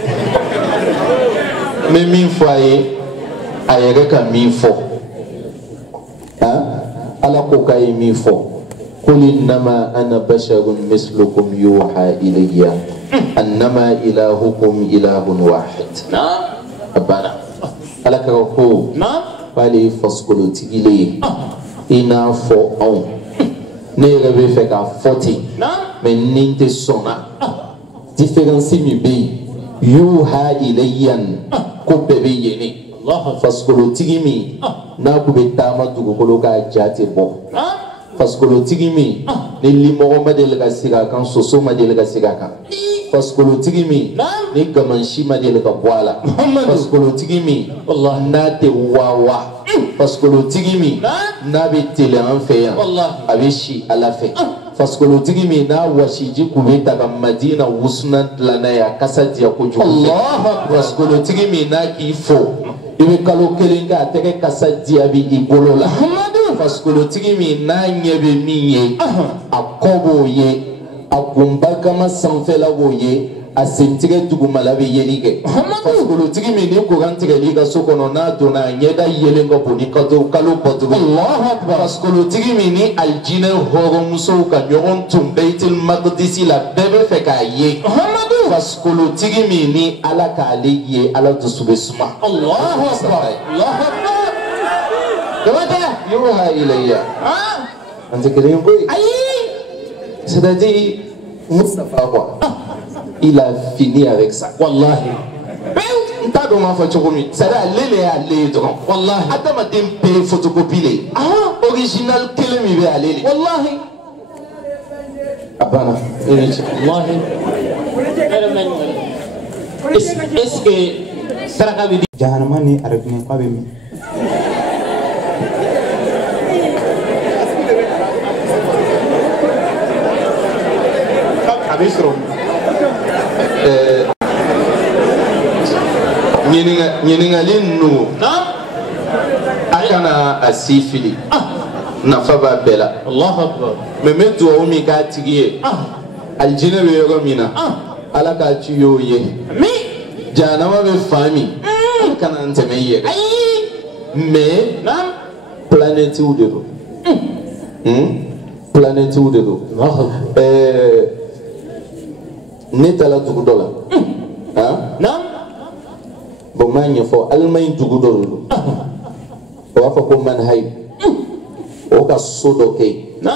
n bɛ min fɔ a ye a yɛrɛ ka min fɔ ala ko ka ye min fɔ qul innama ana basharun mislukum yuha ilayya annama ilahukum ilahun wahid. A banna. Ala ka ko k'ale ye fasokolotigi le ye i n'a fɔ anw. Ne yɛrɛ bɛ fɛ k'a fɔ ten mais ni n tɛ sɔn na. Différence min bɛ yen yuha ilayya ko bɛɛ bɛ yɛlɛ. Fasokolotigi min n'a kun bɛ taama dugukolo k'a ja tɛ bɔ. Fasokolotigi min ni limɔgɔ ma deli ka sigi a kan soso ma deli ka sigi a kan. Fasokolotigi min ni gamansi ma deli ka bɔ a la. Fasokolotigi min n'a tɛ wawa. Fasokolotigi min n'a bɛ tele an fɛ yan a bɛ si ala fɛ. Fasokolotigi min n'a wasiji kun bɛ ta ka Madina wusulan dilan n'a ye a kasa diya kojugu. Fasokolotigi min n'a k'i fo i bɛ kalo kelen kɛ a tɛgɛ kasa diya bɛ i bolo la. Fasokolotigi min n'a ɲɛ bɛ min ye a kɔ b'o ye a gunbarikama sanfɛla b'o ye a sentigɛ dugumala bɛ yeli kɛ. Fasokolotigi min ni courant tigɛli ka so kɔnɔ n'a donna a ɲɛda yelen ka bon ni kalo bɔcogo. Fasokolotigi min ni alijinɛ hɔrɔnmusow ka ɲɔgɔn tun Baitul Maqdisi la bɛɛ bɛ fɛ k'a ye. Fasokolotigi min ni ala k'ale ye ala dusu bɛ suma. Yuha ilayya. An tɛ kelen ye koyi. C'est-à-dire Mustafa quoi. Il a fini avec ça. Wallahi. N t'a dɔn m'a fɔ cogo min. C'est-à-dire ale le y'ale ye dɔrɔn. Wallahi. Adamaden bɛɛ ye photocopie le ye. Original kelen min bɛ ale le. Wallahi. A banna. Wallahi. Est-ce que saraka bɛ di. Jahanama ni arabinɛ k'a bɛ min. ɲininkali ninnu a kana a si fili nafa b'a bɛɛ la mais n bɛ dugawu min k'a tigi ye alijinɛ bɛ yɔrɔ min na ala k'a ci y'o ye jahanama bɛ fan min kana n tɛmɛ i yɛrɛ mais planètes de don planètes de don ne taara dugu dɔ la bon m'a ɲɛfɔ Allemagne dugu dɔ de don o b'a fɔ ko Mannheim o ka so dɔ kɛ yen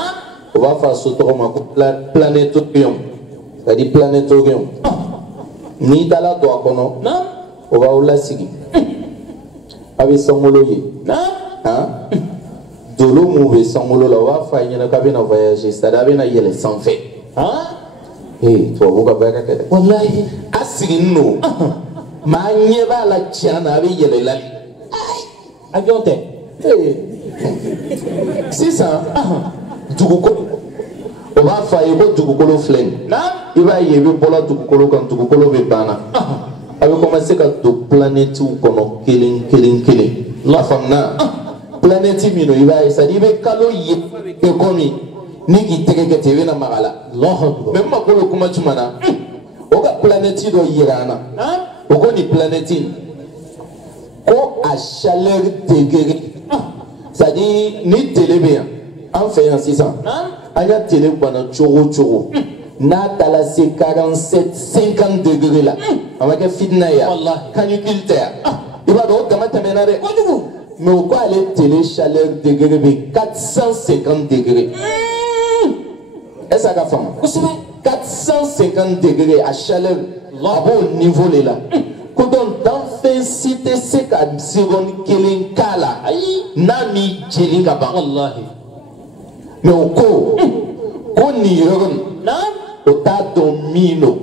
o b'a fɔ a so tɔgɔ ma ko planétorium c'est-à-dire planétorium n'i taara don a kɔnɔ o b'aw lasigi a bɛ sankolo ye dolo mun bɛ sankolo la o b'a fɔ a ɲɛna k'a bɛna voyager c'est-à-dire a bɛna yɛlɛ sanfɛ. Tubabu ka baara kɛ dɛ. Wallahi a sigin n'o maa ɲɛ b'a la tiɲɛ na a bɛ yɛlɛ la avion tɛ sisan dugukolo o b'a fɔ a ye ko dugukolo filɛ nin i b'a ye i bɛ bɔla dugukolo kan dugukolo bɛ banna a bɛ commencer ka don planètes kɔnɔ kelen kelen kelen la faamuya planète min don i b'a ye c'est-à-dire i bɛ kalo ye kɛ komi ni k'i tɛgɛ kɛ ten i bɛna maga la mais n mako bɛ kuma jumɛn na o ka planète dɔ yira an na o ko nin planète ko a chaleur degré c'est-à-dire ni télé bɛ yan an fɛ yan sisan an ka télé banna cogo o cogo n'a taara se 47-50 degré la a ma kɛ fitina ye yan canicule tɛ yan i b'a dɔn o dama tɛmɛna dɛ mais o ko ale télé chaleur degré bɛ 450 degré. Est-ce que ça fait 450 degrés à chaleur à bon niveau là. Quand on d'enfin si tu sais qu'à seconde kelen kala nami jeli ka ba wallahi mais au ko ni yoron o ta domino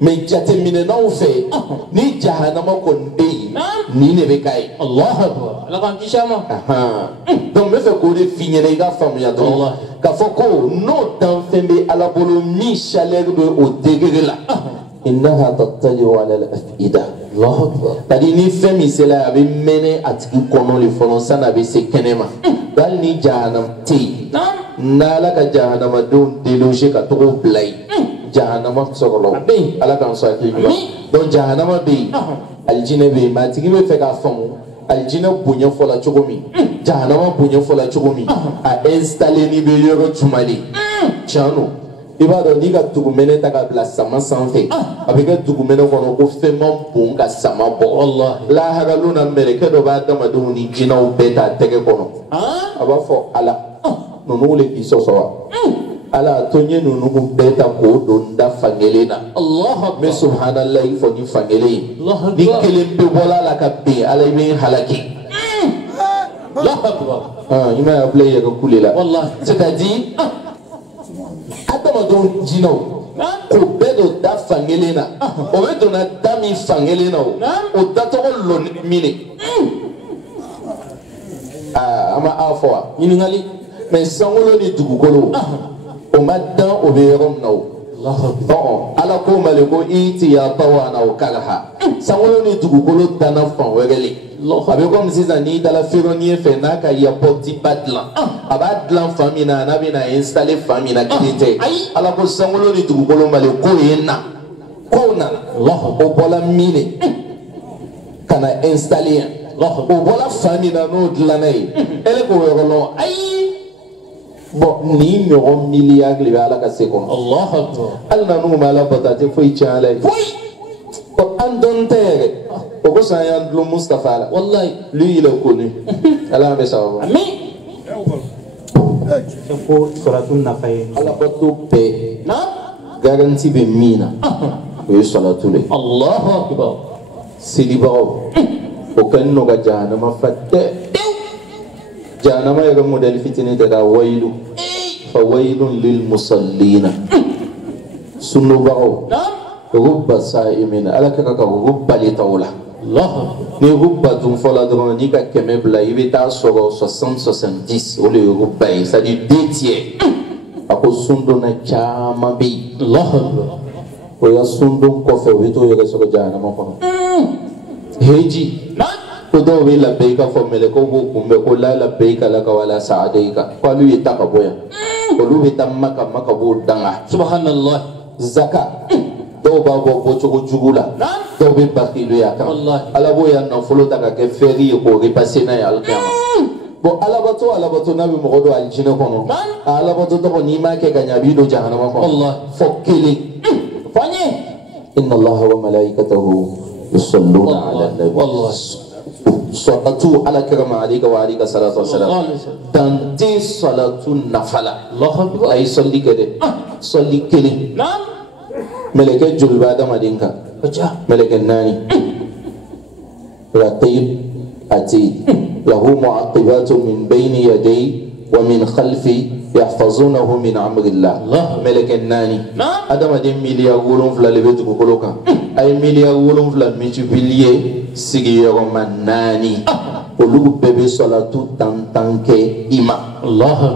mais jate mine na o fe ni jahannama kon be ni ne be kai Allah akbar la kan kishama donc me fait ko de finir ga famuya donc ka foko no dan fembe ala bolo mi chaleur de au degré là innaha tattali ala al-afida Allah akbar tadi ni femi sela abi mene atiki kono le fono sana be se kenema dal ni jahannam ti na la ka jahannama don déloger ka to blay jahannama sɔrɔla ala k'an sɔn hakili ɲuman donc jahannama bɛ yen alijinɛ bɛ yen mais a tigi bɛ fɛ k'a faamu alijinɛ bonya fɔla cogo min jahanama bonya fola cogo min a installé ni bɛ yɔrɔ jumɛn de tiɲɛ don i b'a dɔn n'i ka dugumɛnɛ ta ka bila sama sanfɛ a bɛ kɛ dugumɛnɛ kɔnɔ ko fɛn ma bon ka sama bɔ laharalo na mɛlɛkɛ dɔ b'a adamadenw ni jinɛw bɛɛ ta tɛgɛ kɔnɔ a b'a fɔ ala ninnu le k'i sɔsɔ wa ala to n ye ninnu bɛɛ ta k'o don n da fankelen na n bɛ subhanallahi fɔ ni fankelen ye ni kelen bɛ bɔla la ka bin ala i bɛ n halaki i ma ye a bila i yɛrɛ kule la c'est-à-dire adamadenw jinɛw k'o bɛɛ don da fankelen na o bɛ donna da min fankelen na o da tɔgɔ lɔnni min de an ma a fɔ wa ɲininkali mɛ sankolo ni dugukolo o ma dan o bɛ yɔrɔ min na o ala ko ma le ko i ti ya tawana o kalaha sankolo ni dugukolo danna fan wɛrɛ le a bɛ komi sisan n'i taara ferronnier fɛ n'a ka yaporti ba dilan a b'a dilan fan min na n'a bɛ na installer fan min na kelen tɛ ala ko sankolo ni dugukolo ma le ko ye na kow nana o bɔla min de ka na installer yan o bɔla fan min na n'o dilanna ye ele k'o yɔrɔ lɔ ayi. Bon, ni ɲɔgɔn miliyari de bɛ ala ka se kɔnɔ hali na n'u ma ala bata a tɛ foyi tiɲɛ ala ye an dɔn tɛ yɛrɛ o ko san y'an dulon Mustafa la wallahi lui il est connu ala bɛ sababu ko salatu nafa ye ala bato bɛɛ garanti bɛ min na o ye salatu le Allahu akbar selibagaw o ka ɲi ka jahanama fa dɛ jahanama yɛrɛ modèle fitinin tɛ ka wayilu fa wayilun lil musallina sunnubagaw rubba sa'imina ala ka rubba le taw la ni rubba dun fɔla dɔrɔn n'i ka 100 bila i bɛ taa sɔrɔ 60-70 o de ye rubba ye c'est à dire 2 tiers a ko sundonna caman bɛ yen o ya sundon kɔfɛ o bɛ t'o yɛrɛ sɔrɔ jahanama kɔnɔ heji ko dɔw bɛ labɛyika fɔ mɛlɛkɛw b'o kunbɛn ko la labɛyika laka wala sa'adayika ko olu ye ta ka bɔ yan olu bɛ taa maka b'o danga subhanallah zaka dɔw b'a bɔ bɔcogo jugu la dɔw bɛ bakilu ya kan ala b'o ya nafolo ta ka kɛ fɛri ye k'o repasser n'a ye alikiyama bon alabato n'a bɛ mɔgɔ don alijinɛ kɔnɔ a alabato tɔgɔ n'i m'a kɛ ka ɲɛ a b'i don jahanama kɔnɔ fɔ kelen fɔ n ye inna allaha wa malaikatahu yusalluna ala nabi salatu ala kirama alika wa alika salatu wassalam dante salatu nafala a ye sɔli kɛ dɛ sɔli kelen mɛlɛkɛ joli bɛ adamaden kan mɛlɛkɛ 4 raqib atid lahu mu'aqibatun min bayni yadayhi wa min khalfi yahfazunahu min amrillah mɛlɛkɛ 4 adamaden miliyari 7 le bɛ dugukolo kan a ye miliyari 7 multiplier sigiyɔrɔma 4 olu bɛɛ bɛ salatu tan kɛ i ma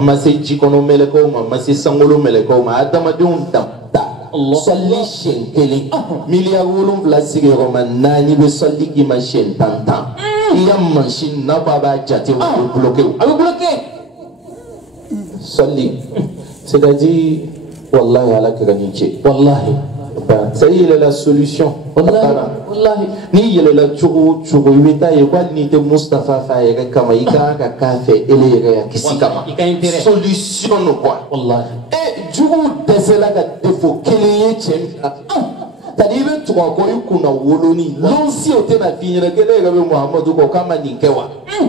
ma se jikɔnɔ mɛlɛkɛw ma ma se sankolo mɛlɛkɛw ma adamadenw ta sɔli siɲɛ 1 miliyari 7 sigiyɔrɔma 4 bɛ sɔli k'i ma siɲɛ 10 i ya mansin n'a ko a b'a jate a bɛ bloqué sɔli c'est-à-dire wallahi ala kɛra ni cɛ wallahi c'est yɛlɛla solution wallahi n'i yɛlɛla cogo o cogo i bɛ taa ye ko hali n'i tɛ Mustafa fa yɛrɛ kama i kan ka k'a fɛ ele yɛrɛ ya kisi kama solution no quoi wallahi jugu dɛsɛla ka défaut kelen ye cɛ min na c'est-à-dire i bɛ tugu a kɔ i kunna wolonin lɔnsi o tɛna f'i ɲɛna ko ne yɛrɛ bɛ Muhamadu kɔ k'a ma nin kɛ wa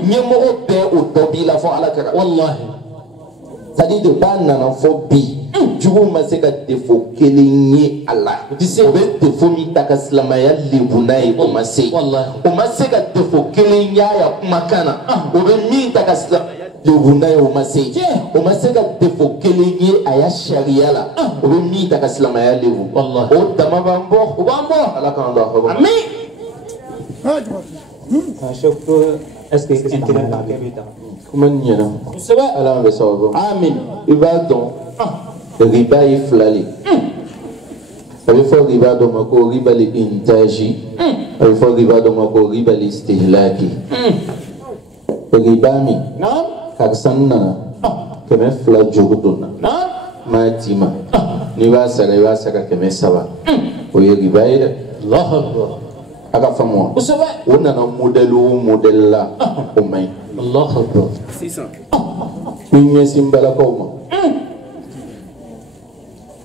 ɲɛmɔgɔ bɛɛ o dɔ b'i la fɔ ala kɛra wallahi c'est-à-dire de b'a nana fɔ bi jugu ma se ka défaut kelen ye a la o bɛ défaut min ta ka silamɛya lebu n'a ye o ma se ka défaut kelen ye a ya kumakan na o bɛ min ta ka silamɛya lebu n'a ye o ma se ka défaut kelen ye a ya sariya la o bɛ min ta ka silamɛya lebu o dama b'an bɔ ala k'an don a fɛ amin est-ce que intérêt b'a kɛ ta kuma ɲɛna ala bɛ sababu amin i b'a dɔn riba ye 2 le a bɛ fɔ riba dɔ ma ko riba le intaji a bɛ fɔ riba dɔ ma ko riba le istihlaki riba min karisa nana 200 juru donna m'a d'i ma n'i b'a sara i b'a sara 300 o ye riba ye dɛ aga famo o nana modèle la o may Allah akbar 600 ni simbala ko ma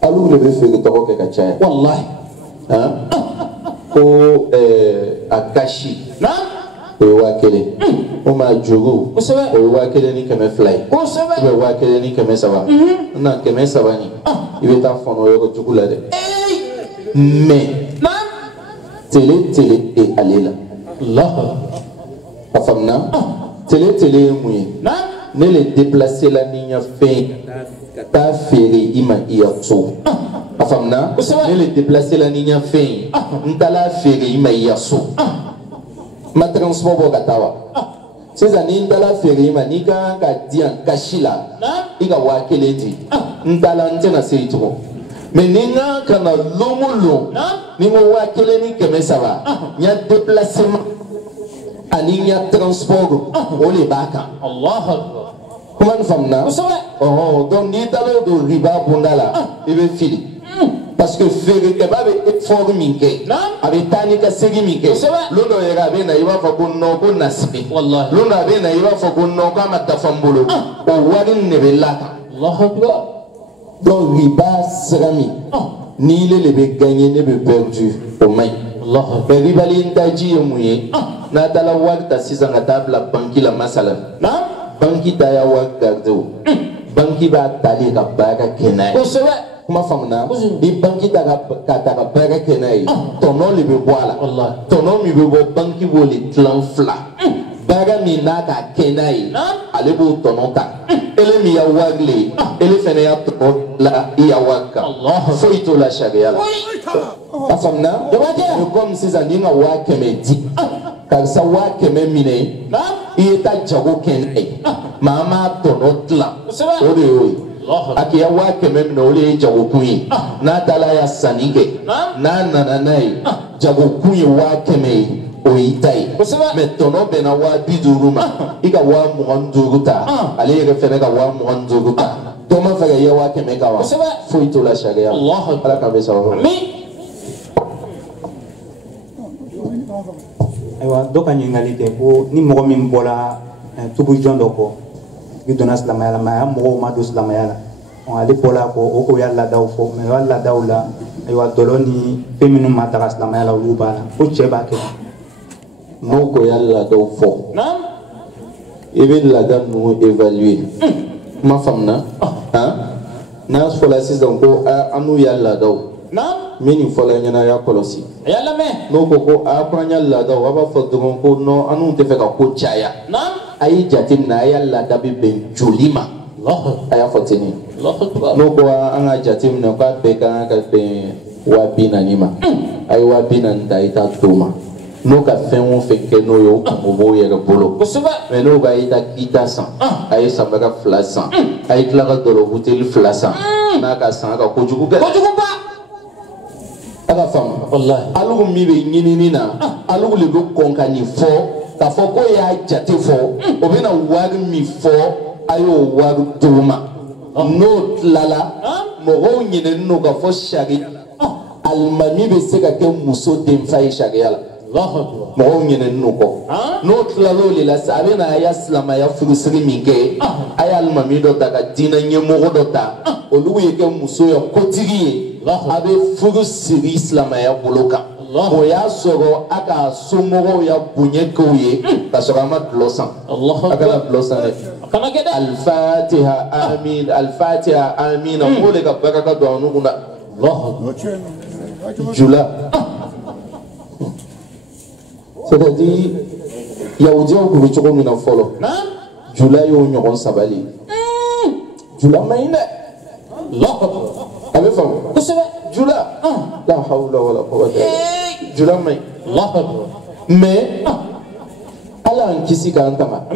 alu le be fe to ko ke ka cha wallahi ko akashi na o wa kele o ma jogo o wa kele ni keme fly o wa kele ni keme sawa na keme sawa ni ibe ta fono yo ko jugula de mais télé et alela Allah afamna télé mouye ne le déplacer la ligne fait ta féré ima iato afamna ne le déplacer la ligne fait ntala féré ima iaso ma transport bo katawa ces années ntala féré ima nika ka dian kashila iga wakeleti ntala ntena seitro mais ninga kana lomulo ningo wakele ni keme saba nya déplacement ani nya transport o le baka Allah akbar comment famna oh donc ni talo do riba bondala ibe fili parce que fere ke babe effort minke avec tani ka segi minke londo yera be na iba fa bonno ko nasbi wallahi londo be na iba fa bonno ko ma tafambolo o warin ne belaka Allah akbar donc riba serami ni le be gagné ne be perdu au mai Allah mais riba li ndaji muye na dala wakta sizanga tabla banki la masala na banki daya wakgardo banki ba tali ka baga kenai kuma famna di banki daga kata ka baga kenai tono le be boala Allah tono mi be bo banki bo le plan fla baga mi na ka kenai ale bo tono ta ele mi ya wagle ele fene ya to la ya waka Allah foi to la sharia la afamna comme si aninga wa kemedi ka sa wa kememine i ta jago kenai mama tono tla o de oi aki ya wa kememine o le jago kuyi na dala ya sanike na nai jago kuyi wa kemei oitai mais tono bena wa biduruma ika wa muanduruta ale yere fene ka wa muanduruta toma faga ya wa kemeka wa foi to la sharia Allah ala ka besa wa aywa do ka ɲininkali kɛ ko ni mɔgɔ min bɔra tubu jɔn dɔ kɔ i donna silamɛya la mɛ a mɔgɔw ma don silamɛya la ale bɔra kɔ o ko y'a laadaw fɔ mɛ o y'a laadaw la aywa dɔlɔ ni fɛn minnu ma taga silamɛya la olu b'a la ko cɛ b'a kɛ n'o ko y'a laadaw fɔ i bɛ laada ninnu évaluer ma faamuna n'a fɔla sisan ko an n'u y'a laadaw min nin fɔla ɲɛna a y'a kɔlɔsi n'o ko ko ko an y'a laadaw a b'a fɔ dɔrɔn ko non an n'u tɛ fɛ ka ko caya a y'i jateminɛ a y'a laada bɛ bɛn joli ma a y'a fɔ ten n'o ko an ka jateminɛ k'a bɛɛ kan ka bɛn 40,000 ma a ye 40,000 ta i t'a d'o ma n'o ka fɛn o fɛn kɛ n'o ye o kun o b'o yɛrɛ bolo mais n'o b'a ye ta kita san a ye sanbaga 2 san a ye tila ka dɔrɔ buteli 2 san n'a ka san a ka kojugu kɛ a ka faamu alugu min bɛ ɲinini na alugu le bɛ kɔn ka nin fɔ k'a fɔ ko y'a jate fɔ o bɛna wari min fɔ a y'o wari d'o ma n'o tilala mɔgɔw ɲinɛnen don k'a fɔ sariya alimami bɛ se ka kɛ muso denfa ye sariya la mɔgɔw ɲinɛnen don kɔ n'o tilala o de la sa a bɛna a y'a silamɛya furusiri min kɛ a ye alimami dɔ ta ka diinɛ ɲɛmɔgɔ dɔ ta olu ye kɛ muso ye kotigi ye a bɛ furu siri silamɛya bolo kan o y'a sɔrɔ a ka somɔgɔw y'a bonya k'o ye ka sɔrɔ a ma dulɔ san a kana dulɔ san dɛ alifatiha amin alifatiha amin k'o de ka barika don a nugu na jula c'est-à-dire yahudiyaw kun bɛ cogo min na fɔlɔ jula y'o ɲɔgɔn sabali jula man ɲi dɛ a bɛ faamu jula la hawla wala quwwata jula man ɲi mais ala y'an kisi k'an tanga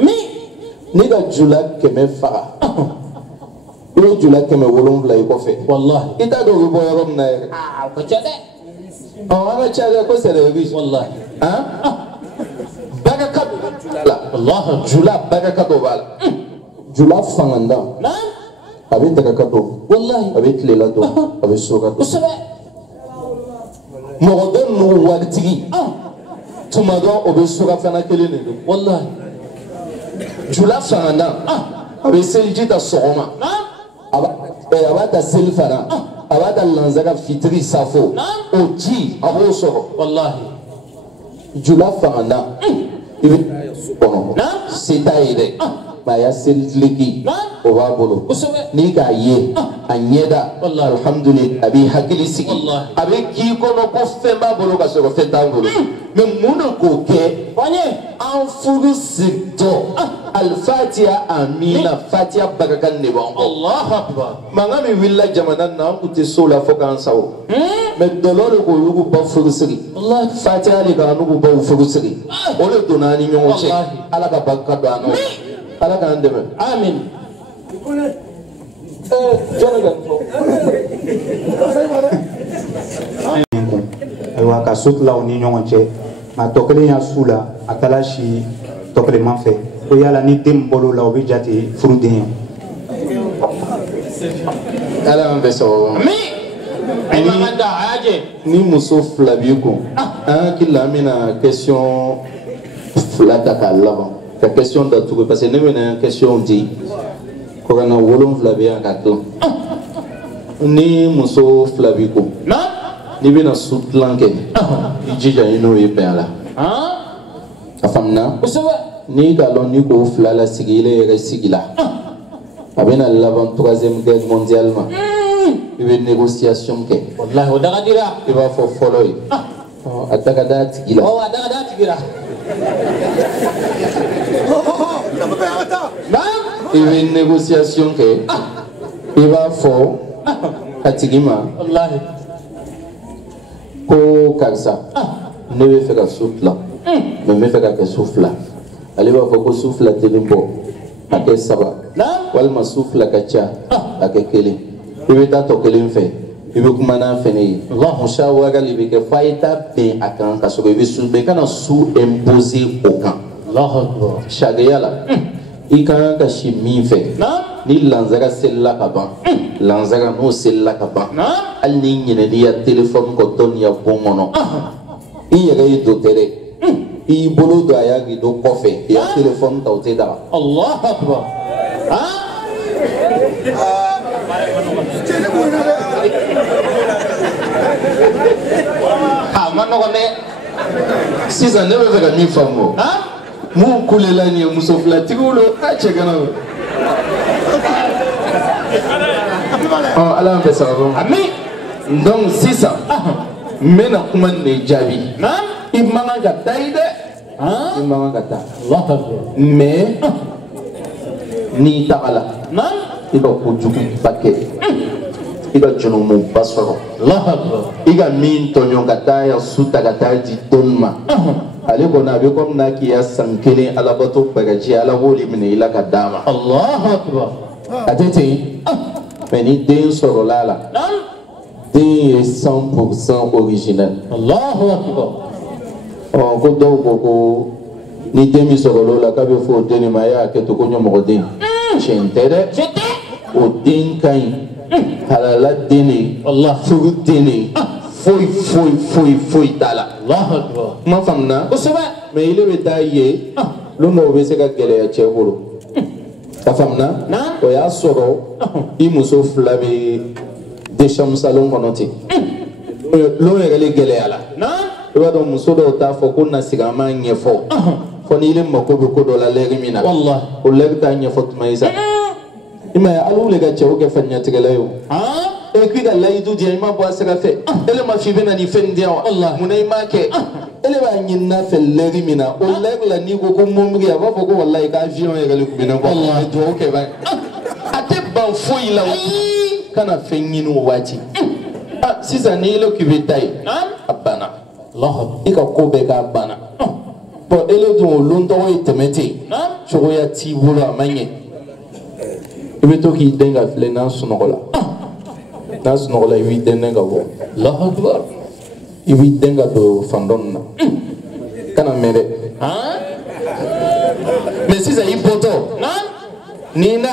ne ka jula 100 faga i bɛ jula 700 i kɔfɛ i t'a dɔn o bɛ bɔ yɔrɔ min na yɛrɛ an ka ca dɛ ko c'est les riches baraka la jula baraka dɔ b'a la jula fanganda a bɛ daraka dɔn a bɛ tilela dɔn a bɛ soga dɔn mɔgɔ dɔ ninnu waritigi tumadon o be suka fana kelen de don wallahi jula fana a be seliji ta sɔgɔma a b'a ta seli fana a b'a ta lanzaga fitiri safo o ji a b'o sɔrɔ wallahi jula fana i bɛ kɔnɔ se t'a ye dɛ mais a y'a seliki o b'a bolo n'i k'a ye a ɲɛda alhamdulilayi a b'i hakili sigi a bɛ k'i kɔnɔ ko fɛn b'a bolo ka sɔrɔ fɛn t'an bolo mais mun na k'o kɛ an furu sigitɔ alifatiya amina fatiya barika de b'an bɔ mankan min wulila jamana na an tun tɛ so la fo k'an sago mais dɔlɔ de k'olu k'u ba furu sigi fatiya de k'an n'u baw furu sigi o de donna an ni ɲɔgɔn cɛ ala ka barika don an na ala k'an dɛmɛ amin. Ayiwa ka so tila u ni ɲɔgɔn cɛ nka tɔ kelen y'a su la a taara si tɔ kelen fɛ ko yala ni den bɔr'o la o bɛ jate furuden ye. ala y'an bɛɛ sababu ni muso fila b'i kun an hakili la an bɛna question fila ta k'a laban ka question datugu parce que ne bɛna question di ko ka na 7 bɛ yan ka dilan ni muso fila b'i kun n'i bɛna su dilan kɛ i jija i n'o ye bɛn a la a faamuna n'i k'a dɔn n'i k'o fila la sigi i yɛrɛ sigi la a bɛna laban 3e guerre mondiale ma i bɛ négociation kɛ i b'a fɔ fɔlɔ ye a da ka d'a tigi la i bɛ négociation kɛ i b'a fɔ a tigi ma ko karisa ne bɛ fɛ ka su fila mais n bɛ fɛ ka kɛ su fila ale b'a fɔ ko su fila tɛ nin bɔ a kɛ 3 walima su fila ka ca a kɛ 1 i bɛ taa tɔ kelen fɛ i bɛ kuma n'a fɛnɛ ye musawara de bɛ kɛ f'a ye taa bɛn a kan ka sɔrɔ i bɛ su bɛɛ kana su imposer o kan sariya la i ka kan ka si min fɛ ni lanzara selila ka ban lanzara n'o selila ka ban hali ni ɲinɛn'i ya téléphone kɔ dɔ n'i ya bon kɔnɔ i yɛrɛ ye dɔ tɛ dɛ i y'i bolo don a y'a rideau kɔfɛ i ya téléphone ta o tɛ daga a ma nɔgɔn dɛ sisan ne bɛ fɛ ka min faamu mun kulela nin ye muso filatigiw lo a cɛ kana o ala y'an bɛɛ sababu ma donc sisan n bɛna kuma nin de jaabi i man kan ka taa ye dɛ i man kan ka taa mais n'i tagala i ka kojuguba kɛ i ka jurumunba sɔrɔ i ka min tɔɲɔ ka taa ya su ta ka taa di dɔnni ma ale kɔni a bɛ komi n'a k'i ya san 1 alabato bagaji ala b'o de minɛ i la ka d'a ma a tɛ ten mais ni den sɔrɔla a la den ye 100% original ko dɔw ko ko ni den min sɔrɔla o la k'a bɛ fɔ o den de ma e y'a kɛ to ko ɲɛmɔgɔ den tiɲɛ tɛ dɛ o den ka ɲi halala den de furu den de foyi t'a la kuma faamuna mais ile bɛ taa ye don dɔw bɛ se ka gɛlɛya cɛ bolo ka faamuna o y'a sɔrɔ i muso fila bɛ déchambre salon kɔnɔ ten lon yɛrɛ le gɛlɛya la i b'a dɔn muso dɔw t'a fɔ ko na sigi an b'a ɲɛfɔ fɔ n'i le mako bɛ ko dɔ la lɛri min na o lɛri t'a ɲɛfɔ tuma ye sa i m'a ye hali olu le ka cɛw kɛ faniyatigɛla ye o e k'i ka layidu di yan i ma bɔ a sira fɛ ele ma f'i bɛna nin fɛn di yan wa munna i m'a kɛ ele b'a ɲini n'a fɛ lɛri min na o lɛri la n'i ko ko mɔmiri a b'a fɔ ko walayi ko avion yɛrɛ le tun bɛ ne kɔ dugawu kɛ bani a tɛ ban foyi la kana fɛn ɲini o waati sisan ni ele k'i bɛ taa ye a banna i ka ko bɛɛ k'a banna bon ele dun o lon tɔgɔ ye tɛmɛ ten cogoya t'i bolo a ma ɲɛ i bɛ to k'i den ka filɛ n'a sunɔgɔla n'a sunɔgɔla i b'i den ka bɔ i b'i den ka don fan dɔ nin na kana mɛn dɛ mais sisan i bɔtɔ ni na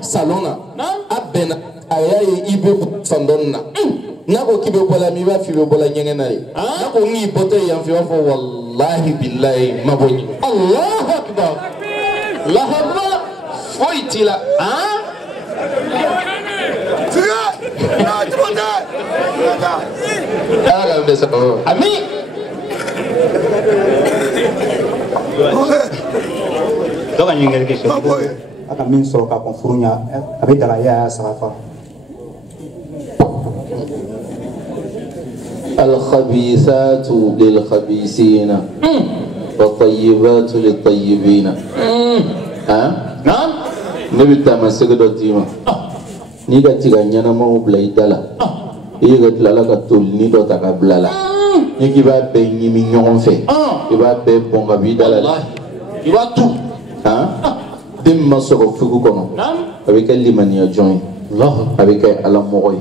salon na a bɛnna a y'a ye i bɛ fan dɔ na n'a ko k'i bɛ bɔ la min i b'a fɔ i bɛ bɔ la ɲɛgɛn na ye n'a ko n k'i bɔtɔ yan fɛ i b'a fɔ walahi bilahi ma bɔ ɲɛ Allahu akbar Allahu akbar foyi t'i la ala ka bɛ sɔrɔ ami dɔ ka ɲininkali kɛ a ka min sɔrɔ ka kɔn furu ɲa a bɛ daga y'a saba fa الخبيثات للخبيثين والطيبات للطيبين نعم نبي تمسك دوتيما نيجا تيجا نيانا ما هو بلايدالا ييجا تلالا كتول نيدو تكابلالا نيجي بقى بيني من يوم في يبقى بيبونغا بيدالا يبقى تو دم ما سوق فيكو كونو أبيك اللي من يجوين أبيك على موي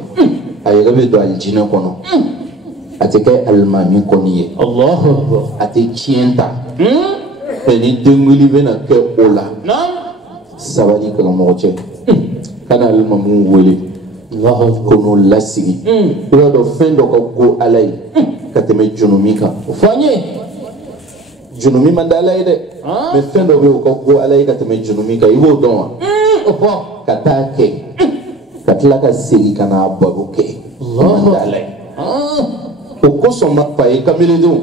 أيها بيدو الجنة كونو atike almami koniye Allahu akbar ate chienta ni denguli bena ke ola sabali ka mo che kana almamu wele Allahu kono lasigi ira do fendo ko go alai kateme junumika ufanye junumi mandalai de me fendo be ko go alai kateme junumika ibo don opo katake katla ka sigi kana babuke Allahu alai o kosɔn ma fa ye kameledenw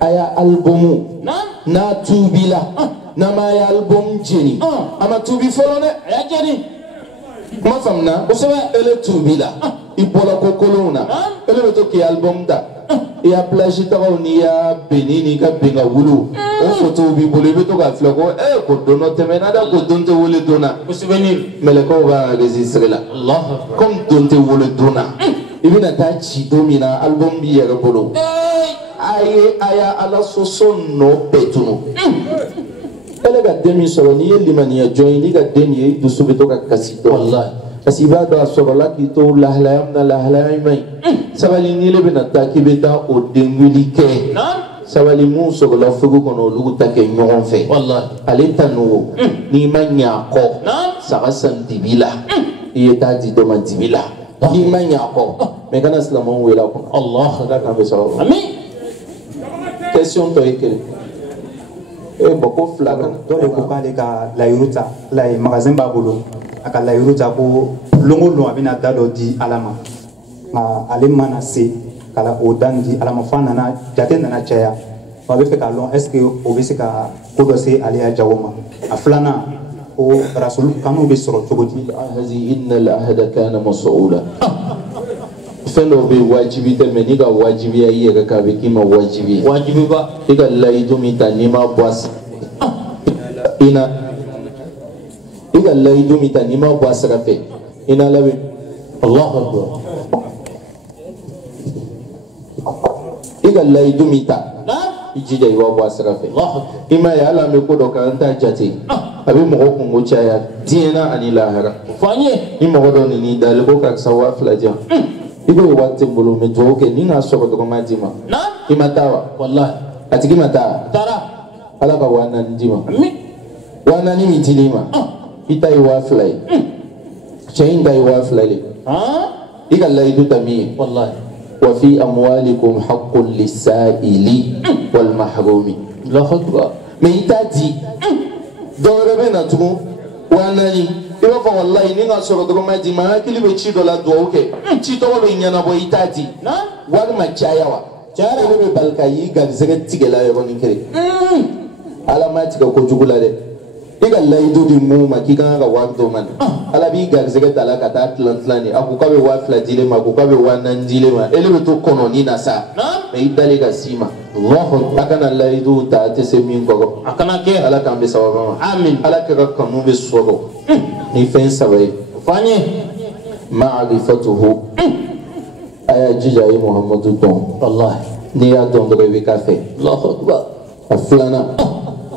a y'a albumu n'a tubila n'a ma y'a albumu jeni a ma tubi fɔlɔ dɛ a y'a jeni kuma faamuna kosɛbɛ ele tubila i bɔra ko kolonw na ele bɛ to k'i albumu ta i y'a plage tɔgɔw n'i y'a benni n'i ka ben ka wulu o fotow b'i bolo i bɛ to k'a filɛ ko ko don dɔ tɛmɛna dɛ ko don tɛ wele don na mɛlɛkɛw b'a enregistré la comme don tɛ wele don na i bɛna taa ci don min na album b'i yɛrɛ bolo a y'a ala soso nɔ bɛɛ tunu ele ka den min sɔrɔ n'i ye limaniya jɔn ye n'i ka den ye i dusu bɛ to ka kasi dɔn parce que i b'a dɔn a sɔrɔla k'i to lahalaya min na lahalaya man ɲi sabali n'i le bɛna taa k'i bɛ taa o den wuli kɛ sabali mun sɔrɔla fugu kɔnɔ olu ta kɛ ɲɔgɔn fɛ ale ta n'o n'i ma ɲɛ a kɔ saga san dibi la i ye taa di dɔ ma dibi la n'i ma ɲɛ a kɔ mɛ kana silamɛw wele a kɔnɔ ala k'an bɛ sɔrɔ question tɔ ye kelen bɔn ko fila kan dɔ de ko k'ale ka layiru ta magasin b'a bolo a ka layiru ta ko lon o lon a bɛna da dɔ di ala ma nka ale mana se ka o da nin di ala ma f'a nana jate nana caya a bɛ fɛ k'a lɔn est ce que o bɛ se ka ko dɔ se ale ya jago ma a filanan ko rasulu kanu bɛ sɔrɔ cogo di inna al-ahda kana mas'ula fɛn dɔw bɛ wajibi tɛ mɛ n'i ka wajibiya i yɛrɛ k'a bɛ k'i ma wajibi ye wajibiba i ka layidu min ta n'i ma bɔ a sira i ka layidu min ta n'i ma bɔ a sira fɛ i na labɛn Allahu akbar i ka layidu min ta i jija i b'a bɔ a sira fɛ i ma ye hali an bɛ ko dɔ k'an t'a jate a bɛ mɔgɔ kungo caya diɲɛ na ani lahara fɔ an ye ni mɔgɔ dɔ n'i dalen ko karisa 2000 di yan i b'o wari n bolo mɛ dugawu kɛ ni k'a sɔrɔ dɔrɔn m'a d'i ma i ma taa wa walahi a tigi ma taa ala ka 4000 d'i ma 4000 min dil'i ma i ta ye 2000 ye cɛ in ta ye 2000 le i ka layidu ta min ye walahi wa fi amwalikum haqqun lis-sa'ili wal mahrumi mɛ i t'a di dɔ wɛrɛ bɛ na tugun 4000 i b'a fɔ walayi ni ka sɔrɔ dɔrɔn ma di ma hakili bɛ ci dɔ la dugawu kɛ ci tɔgɔ bɛ ɲɛnabɔ i t'a di wari ma caya wa caya de bɛ bali ka y'i garisɛgɛ tigɛla yɔrɔnin kelen ala ma tigɛ kojugu la dɛ i ka layidu di mun ma k'i kan ka wari dɔ ma ala b'i garisɛgɛ ta la ka taa tilan tilan de a ko k'a bɛ 2000 di le ma a ko k'a bɛ 4000 di le ma ele bɛ to kɔnɔni na sa mɛ i dalen ka s'i ma a kana layidu ta a tɛ se min kɔrɔ a kana kɛ ala k'an bɛ sababa ma amin ala kɛ ka kanu bɛ sɔrɔ ni fɛn saba ye f'an ye ma'rifatuhu a y'a jija ye muhamadu dɔn walahi n'i y'a dɔn dɔrɔn i bɛ k'a fɛ Allahu akbar a filanan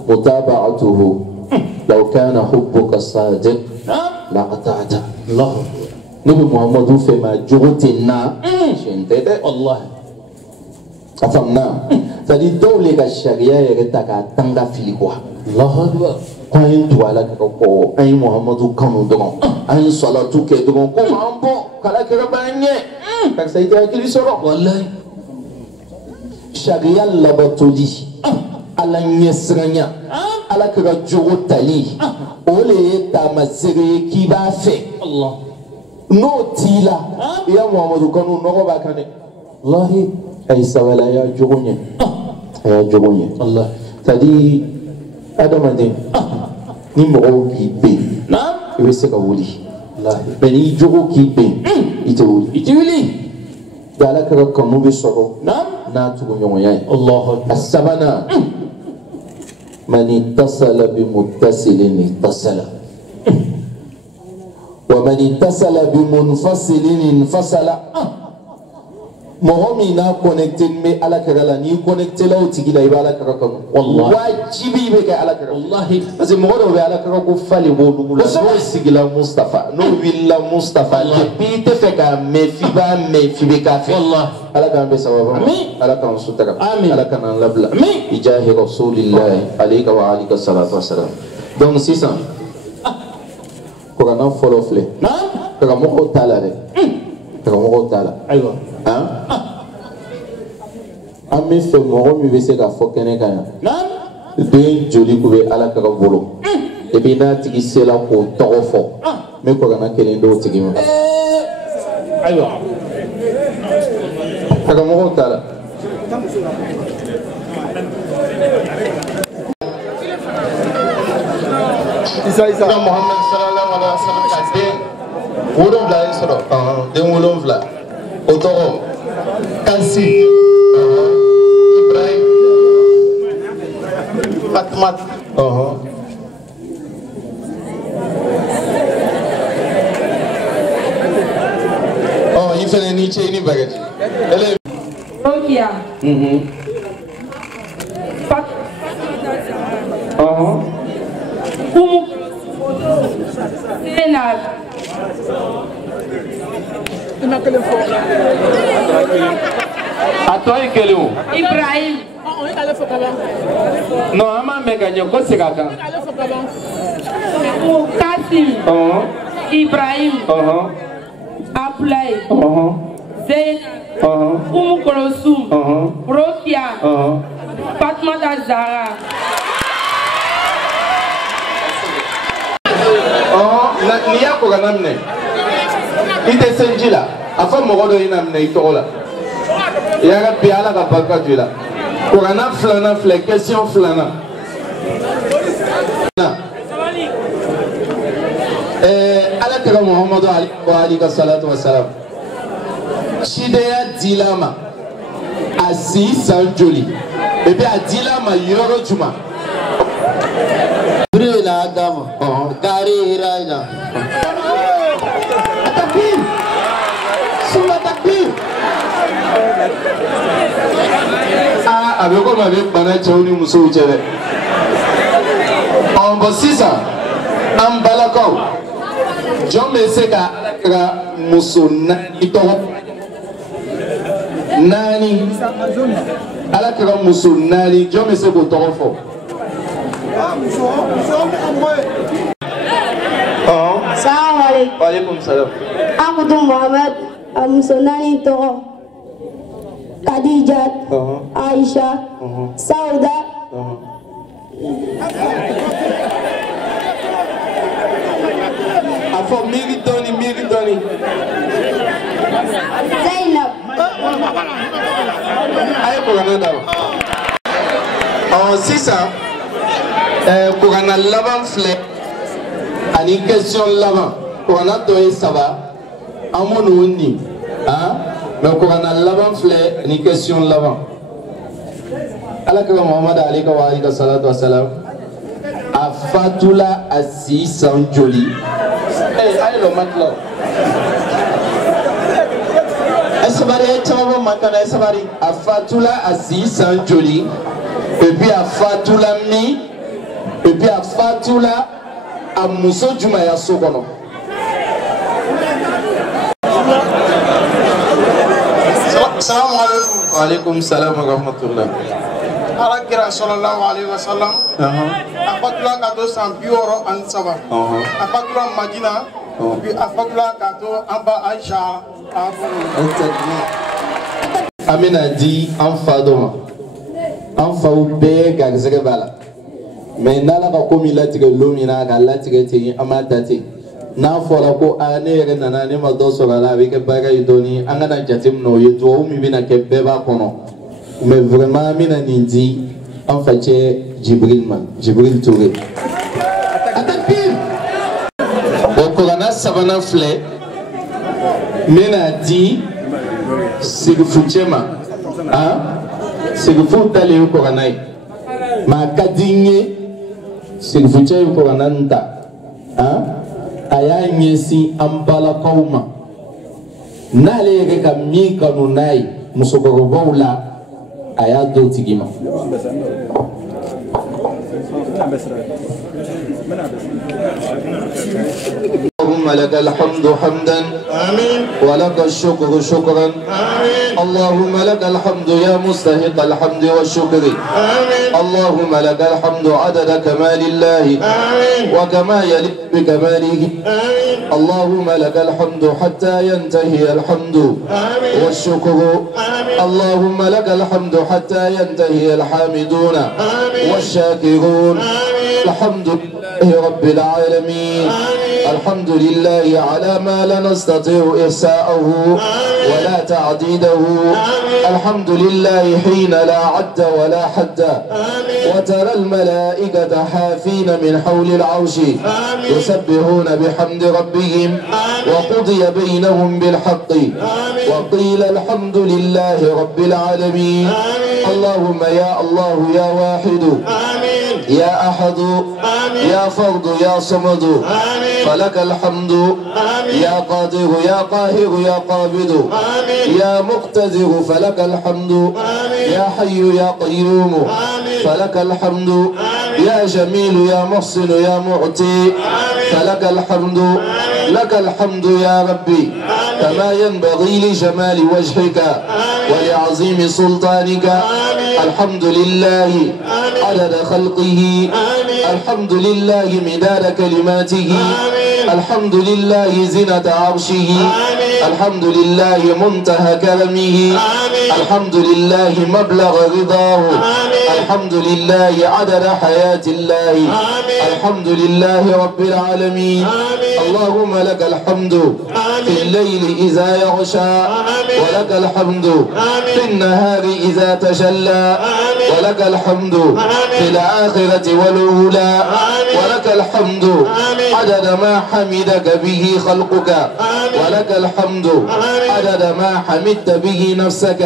mutaba'atuhu law kana hubbuka sadiq laqata'ta ne bɛ muhamadu fɛ ma jogo tɛ n na tiɲɛ tɛ dɛ walahi a faamuna c'est à dire dɔw le ka sariya yɛrɛ ta k'a tanga fili quoi Allahu akbar Quand tu as la koko, un Mohamedou kanu dron, un salatu ke dron, comme un bon, kala kera bagné. Parce que ça a été acquis sur l'or. Wallahi. Sharia labatoli, ala nyesranya, ala kera joro tali, ole ta masere qui va faire. Allah. No tila, ya Mohamedou kanu no ba kane. Wallahi, ay sawala ya jogonye. Ya jogonye. Allah. C'est-à-dire, adamaden, ni mɔgɔw k'i ben i bɛ se ka wuli mɛ n'i jogo k'i ben i tɛ wuli nka ala ka kanu bɛ sɔrɔ n'a tuguɲɔgɔnya ye a sabanan man ittasala bimuttasilin ittasala wa man ittasala bimunfasilin infasala mɔgɔ min n'a connecté bɛ ala kɛra la n'i connecté la o tigi la i bɛ ala kɛra kanu wajibi i bɛ kɛ ala kɛra wallahi parce que mɔgɔ dɔw bɛ ala kɛra ko fali b'o dugu la n'o sigila Mustafa n'o wulila Mustafa depuis i tɛ fɛ k'a mɛn f'i b'a mɛn f'i bɛ k'a fɛ ala k'an bɛ sababa ma ala k'an sutura ala k'an labila i jahi rasulillahi alayka wa alika salatu wa salam donc sisan kuranɛ fɔlɔ filɛ karamɔgɔw t'a la dɛ karamɔgɔw t'a la ayiwa an bɛ fɛ mɔgɔ min bɛ se k'a fɔ kɛnɛ kan yan den joli kun bɛ ala ka bolo et puis n'a tigi sera k'o tɔgɔ fɔ n bɛ kuranɛ kelen d'o tigi ma ayiwa karamɔgɔw t'a la Isa Muhammad sallallahu alaihi wa sallam ka den wolonwula ye sɔrɔ den wolonwula o tɔgɔ Kansi Ibrahim Fatmat i fɛnɛ ni ce i ni bagati Rokia Senad Atoi kelu Ibrahim no ama mega nyoko segaka Kasim Ibrahim Aplay Zain Kulosum Rokia Fatmata Zara ni ya ko kana minɛ i tɛ senji la a fɔ mɔgɔ dɔ i na minɛ i tɔgɔ la ya rabbi ala ka barika to i la kuranna filanan filɛ question filanan ala kɛra muhamadu alayhi ka salatu wa salam cidenya dila ma a si san joli et puis a dila ma yɔrɔ juma na Adama kari hiraya takbir suma takbir a bɛ komi a bɛ bana cɛw ni musow cɛ dɛ bon sisan an balakaw jɔn bɛ se ka muso naani tɔgɔ naani ala kɛra muso naani jɔn bɛ se k'o tɔgɔ fɔ Salam alaikum. Waalaikum salam. Aku Muhammad Musonani Toro Khadijat Aisyah Sauda Afọ miri doni Zainab aye kurana daw sisan kurana laban filɛ ani question laban kurana dɔ ye saba an m'o ni mais kurana laban filɛ ani question laban alakira muhammad alayhi wa alihi salatu wa salam a fatula a si san joli ayi lo matlaw sabari caman makana sabari a fatula a si san joli et puis a fatula mi et puis a fatula a muso jumaya so kɔnɔ salamu alaikum wa alaikum salam wa rahmatullah alakira sallallahu alaihi wasallam afatula ka to san 63 afatula Madina puis afatula ka to aba Aisha Amina di an fa dɔ ma an faw bɛɛ garisɛgɛ b'a la mais n'ala ka ko min latigɛ don min na ka latigɛ ten an b'a da ten n'a fɔra ko ne yɛrɛ nana ne ma dɔ sɔrɔ a la a bɛ kɛ barika ye dɔɔni an kana jate minɛ o ye duwawu min bɛna kɛ bɛɛ b'a kɔnɔ mais vraiment an bɛna nin di an facɛ Jibril ma Jibril Touré o kuranna sabanan filɛ n bɛna di Sigifu cɛ ma Sigifu talen ye kuranna ye mais a ka di n ye Sigifu cɛ ye kuranna nin ta a y'a ɲɛsin an balakaw ma n'ale yɛrɛ ka min kanu n'a ye musokɔrɔbaw la a y'a d'o tigi ma. اللهم لك الحمد حمدا ولك الشكر شكرا اللهم لك الحمد يا مستحق الحمد والشكر اللهم لك الحمد عدد كمال الله وكما يليق بكماله اللهم لك الحمد حتى ينتهي الحمد والشكر اللهم لك الحمد حتى ينتهي الحامدون والشاكرون الحمد لله رب العالمين الحمد لله على ما لا نستطيع إحصاءه ولا تعديده الحمد لله حين لا عد ولا حد وترى الملائكة حافين من حول العرش يسبحون بحمد ربهم وقضي بينهم بالحق وقيل الحمد لله رب العالمين اللهم يا الله يا واحد يا أحد يا فرد يا صمد فلك الحمد يا قادر يا قاهر يا قابض يا مقتدر فلك الحمد يا حي يا قيوم فلك الحمد يا جميل يا محسن يا معطي فلك الحمد لك الحمد يا ربي كما ينبغي لجمال وجهك ولعظيم سلطانك الحمد لله عدد خلقه الحمد لله مداد كلماته الحمد لله زنة عرشه الحمد لله منتهى كرمه الحمد لله مبلغ رضاه الحمد لله عدد حياة الله الحمد لله رب العالمين اللهم لك الحمد في الليل إذا يغشى ولك الحمد في النهار إذا تجلى ولك الحمد في الآخرة والأولى ولك الحمد عدد ما حمدك به خلقك ولك الحمد عدد ما حمدت به نفسك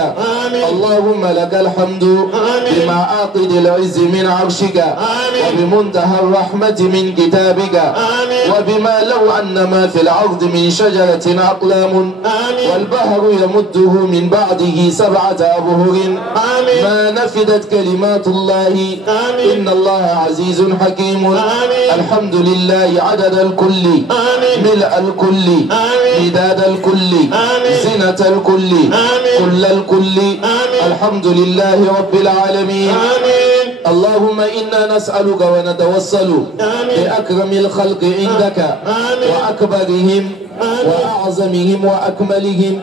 اللهم لك الحمد بمعاقد العز من عرشك وبمنتهى الرحمة من كتابك وبما لو أن ما في الأرض من شجرة أقلام والبحر يمده من بعده 7 أبهر ما نفدت كلمات الله إن الله عزيز حكيم الحمد لله عدد الكل ملء الكل مداد الكل زنة الكل كل الكل الحمد لله رب العالمين اللهم إنا نسألك ونتوسل بأكرم الخلق عندك وأكبرهم وأعظمهم وأكملهم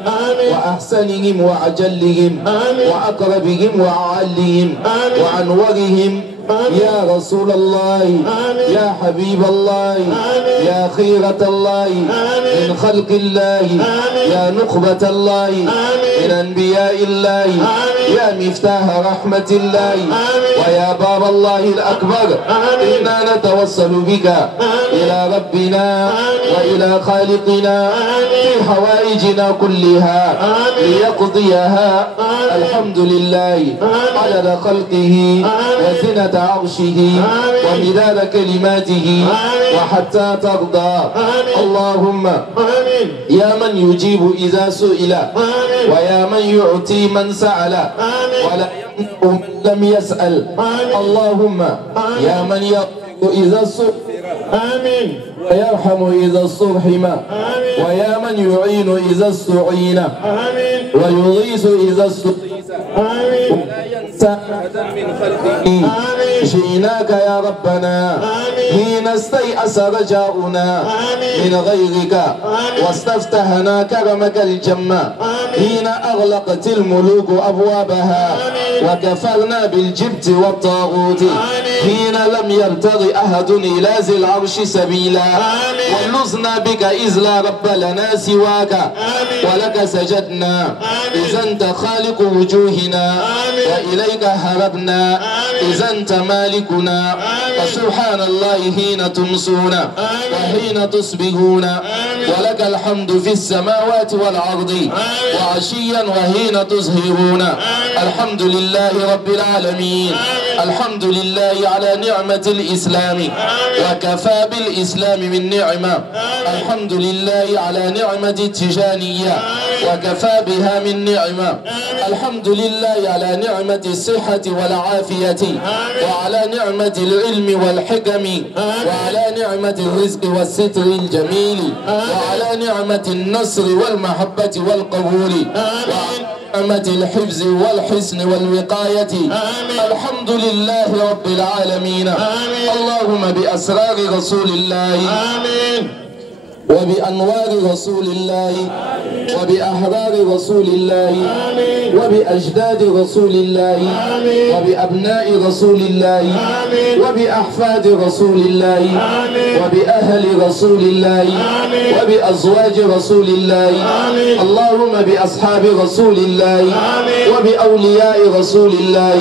وأحسنهم وأجلهم وأقربهم وأعلهم وأنورهم يا رسول الله يا حبيب الله يا خيرة الله من خلق الله يا نخبة الله من أنبياء الله يا مفتاح رحمة الله ويا باب الله الأكبر إنا نتوسل بك إلى ربنا وإلى خالقنا في حوائجنا كلها ليقضيها الحمد لله عدد خلقه وزنة عرشه ومداد كلماته وحتى ترضى اللهم يا من يجيب إذا سئل ويا من يعطي من سأل ولا يمنع من لم يسأل اللهم يا من يغفر إذا سئل آمين ويرحم إذا استرحم ويا من يعين إذا استعين ويغيث إذا استغيث ولا ينسى جئناك يا ربنا حين استيأس رجاؤنا من غيرك واستفتحنا كرمك الجمة حين أغلقت الملوك أبوابها وكفرنا بالجبت والطاغوت حين لم يبتغ أحد إلى ذي العرش سبيلا ولزنا بك إذ لا رب لنا سواك ولك سجدنا إذا أنت خالق وجوهنا وإليك هربنا إذا أنت مالكنا وسبحان الله حين تمسون وحين تصبحون ولك الحمد في السماوات والأرض وعشيا وحين تظهرون الحمد لله رب العالمين الحمد لله على نعمة الإسلام وكفى بالإسلام من نعمة الحمد لله على نعمة التجانية وكفى بها من نعمة الحمد لله على نعمة الصحة والعافية وعلى نعمة العلم والحكم وعلى نعمة الرزق والستر الجميل وعلى نعمة النصر والمحبة والقبول وعلى نعمة الحفظ والحسن والوقاية الحمد لله رب العالمين اللهم بأسرار رسول الله وبأنوار رسول الله وبأحرار رسول الله وبأجداد رسول الله وبأبناء رسول الله وبأحفاد رسول الله وبأهل رسول الله وبأزواج رسول الله اللهم بأصحاب رسول الله وبأولياء رسول الله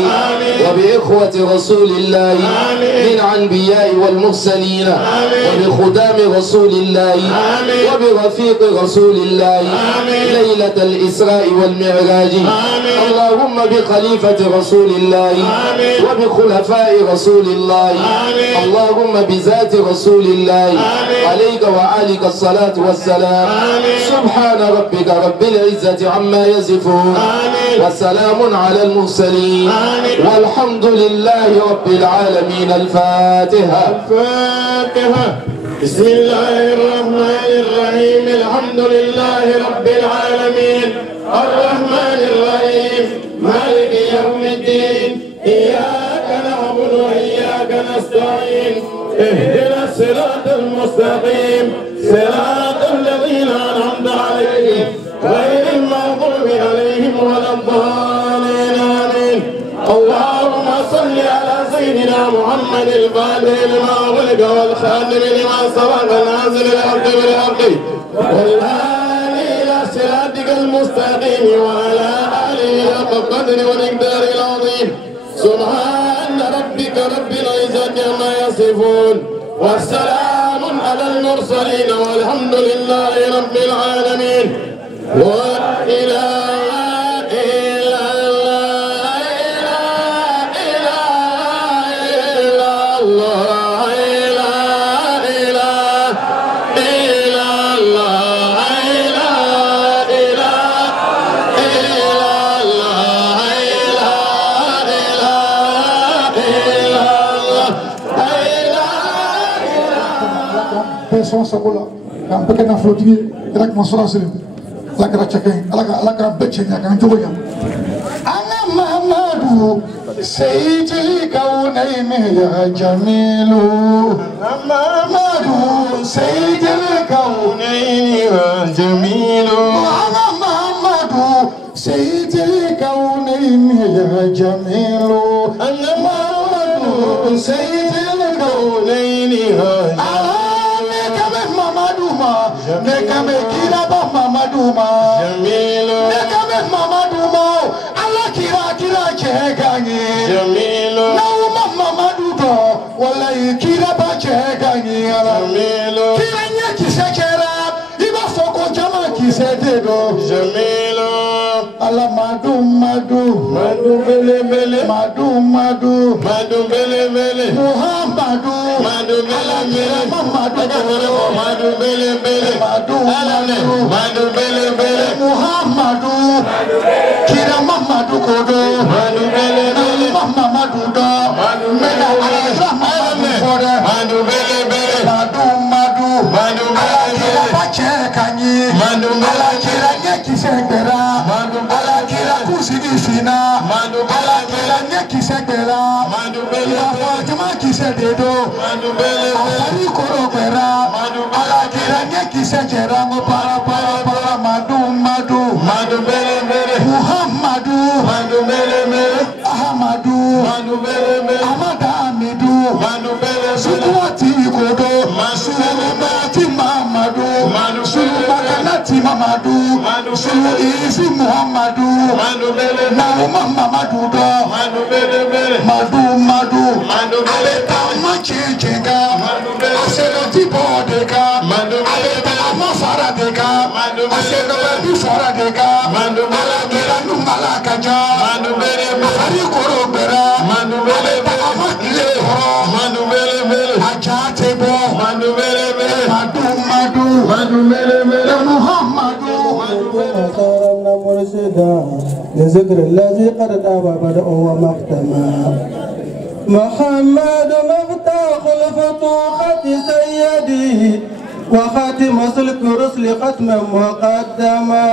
وبإخوة رسول الله من الأنبياء والمرسلين وبخدام رسول الله وبرفيق رسول الله ليلة الإسراء والمعراج اللهم بخليفة رسول الله وبخلفاء رسول الله اللهم بذات رسول الله عليك وعليك الصلاة والسلام سبحان ربك رب العزة عما يصفون وسلام على المرسلين والحمد لله رب العالمين. الفاتحة. بسم الله الرحمن الرحيم الحمد لله رب العالمين الرحمن الرحيم مالك يوم الدين إياك نعبد وإياك نستعين اهدنا الصراط المستقيم صراط الذين أنعمت عليهم غير المغضوب عليهم ولا الضالين آمين. اللهم صل على سيدنا محمد الفاتح لما أغلق والخاتم لما سبق نازل الحق بالحق والهادي إلى صراطك المستقيم وعلى آله حق قدر ومقدار العظيم. سبحان ربك رب العزة عما يصفون والسلام على المرسلين والحمد لله رب العالمين. وإلى sagola kan peke na flotigi rak masura sirim la kara chake ala ka beche nya kan jogo nya ana mamadu sayyidi kaunain ya jamilu mamadu sayyidi kaunain ya jamilu ana mamadu sayyidi kaunain ya jamilu ana mamadu sayyidi kaunain ya Nekame kira ba Mamaduma Jamilu Nekame Mamaduma Allah kira chegani Jamilu Nauma Mamadudo Wallahi kira ba chegani Jamilu Kira nya kisekera Iba foko jama kisededo Jamilu Allah madu bele bele madu bele bele Muhammadu madu bele bele madu bele bele madu bele bele Muhammadu kira Muhammadu kodo madu bele bele Muhammadu do madu bele bele madu bele bele madu bele bele bache kanyi madu bele kira nyeki sekera madu bele kira kusidi sina madu bele kira sedo afari koro bera ala kiranye kisejera ngo para para para madu madu madu bere bere Muhammadu madu bere bere Ahmadu madu bere bere Amada Amidu madu bere sukwati kodo masuru mati Muhammadu madu suru makanati Muhammadu madu suru isi Muhammadu madu bere na Muhammadu do madu bere bere madu madu madu bere machenga madu bere aselo tipo deka madu bere amafara deka madu aselo bi fara deka madu ala bere numala kaja madu bere afari koro bera madu bere amakile ho madu bere bere ajate bo madu bere bere madu madu madu bere bere Muhammadu madu bere صارنا مرشدا لذكر الذي قد دعا بدأ ومختما محمد مفتاح الفتوحات سيدي وخاتم سلك رسل ختما مقدما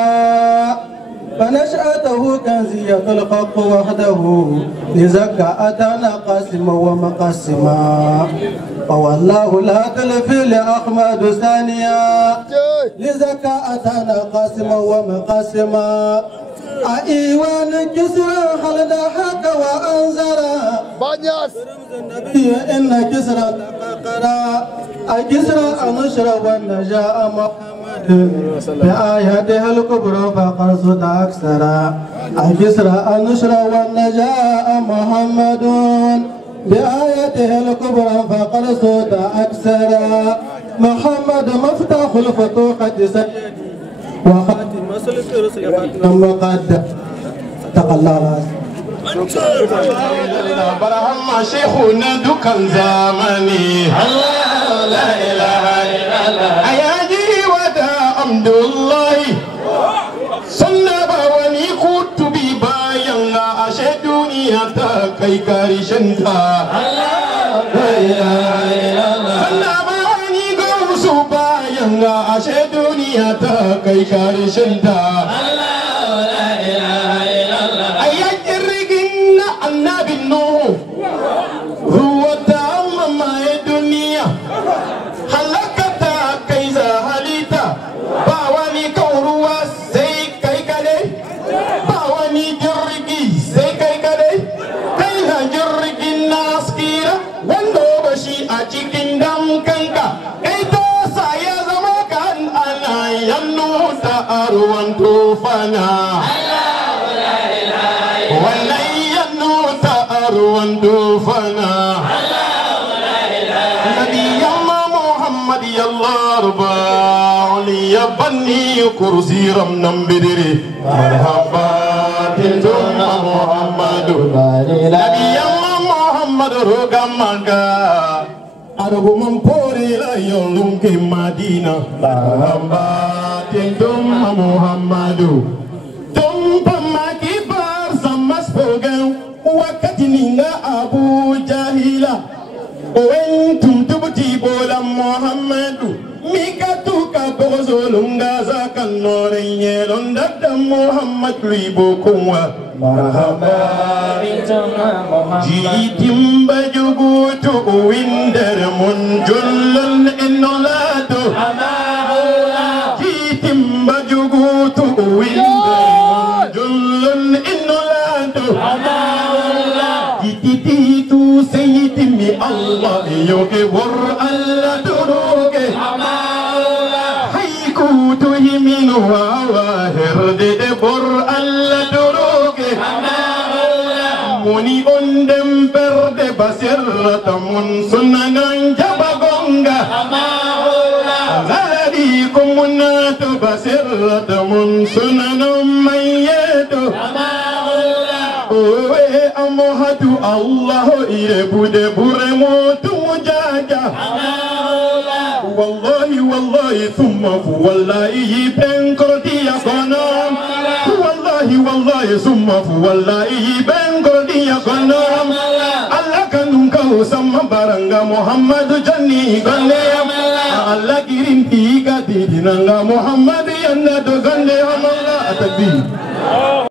فنشأته كنزية الحق وحده لزكى أتانا قاسما ومقسما فوالله لا تلفي لأحمد ثانيا لزكى أتانا قاسما ومقسما أيوان كسرى هل ضحك وأنزرا النبي إن كسرى تقرا أكسرى أنشرى والنجاء محمد بآياته الكبرى فقد صد أكثرا أكسرى أنشرى والنجاء محمد بآياته الكبرى فقد صد أكثرا محمد مفتاح الفتوحات سيدي وخاتم مسلك رسل ختم قد تقلى برهم شيخنا دكان زماني الله لا اله الا الله اياجي ودا عبد الله سنة بواني كتبي بايانا اشهدوني حتى كي كارشنتا الله لا اله الا الله سنة بواني غوصو بايانا اشهدوني حتى كي كارشنتا الله لا اله الا الله النبي نوح هو تمام الدنيا هلكتا كيزا هليتا باواني كوروا سي كاي كالي باواني جرقي سي كاي كالي كاينا جرقي الناس كيرا وندو بشي أجيكين دم كنكا كيتا سايا زمكان أنا ينو تأروان توفانا وندوفنا نبي محمد يلا ربا يا بني كرسي رمنا بدري مرحبا تنتم محمد نبي محمد رقمك أرجو من بوري لا يلوم كمدينة مرحبا تنتم محمد تم بمكي بارسمس فوقه wakati ninga Abu Jahila wentum tubti bola Muhammadu mikatuka bozolunga zakanore nyelonda Muhammad ribo kunwa marhaba bitama Muhammad jitimba jugutu winder munjullun innolatu amahula jitimba jugutu winder munjullun innolatu Tititu sayyidimi Allah yoke war Allah turuke Haiku tuhiminu wa herde de bor Allah turuke Muni ondem perde basirata mun sunanan jabagonga Zadi kumunatu basirata mun sunanan mayyetu Amohatu Allah irebude buremotu mujaja Wallahi wallahi thumma wallahi benkroti yakonam Wallahi wallahi thumma wallahi benkroti yakonam Allah kanunka usama baranga Muhammadu janni gandeyam Allah kirinti gadidinanga Muhammadu yanna do gandeyam Allah atakbir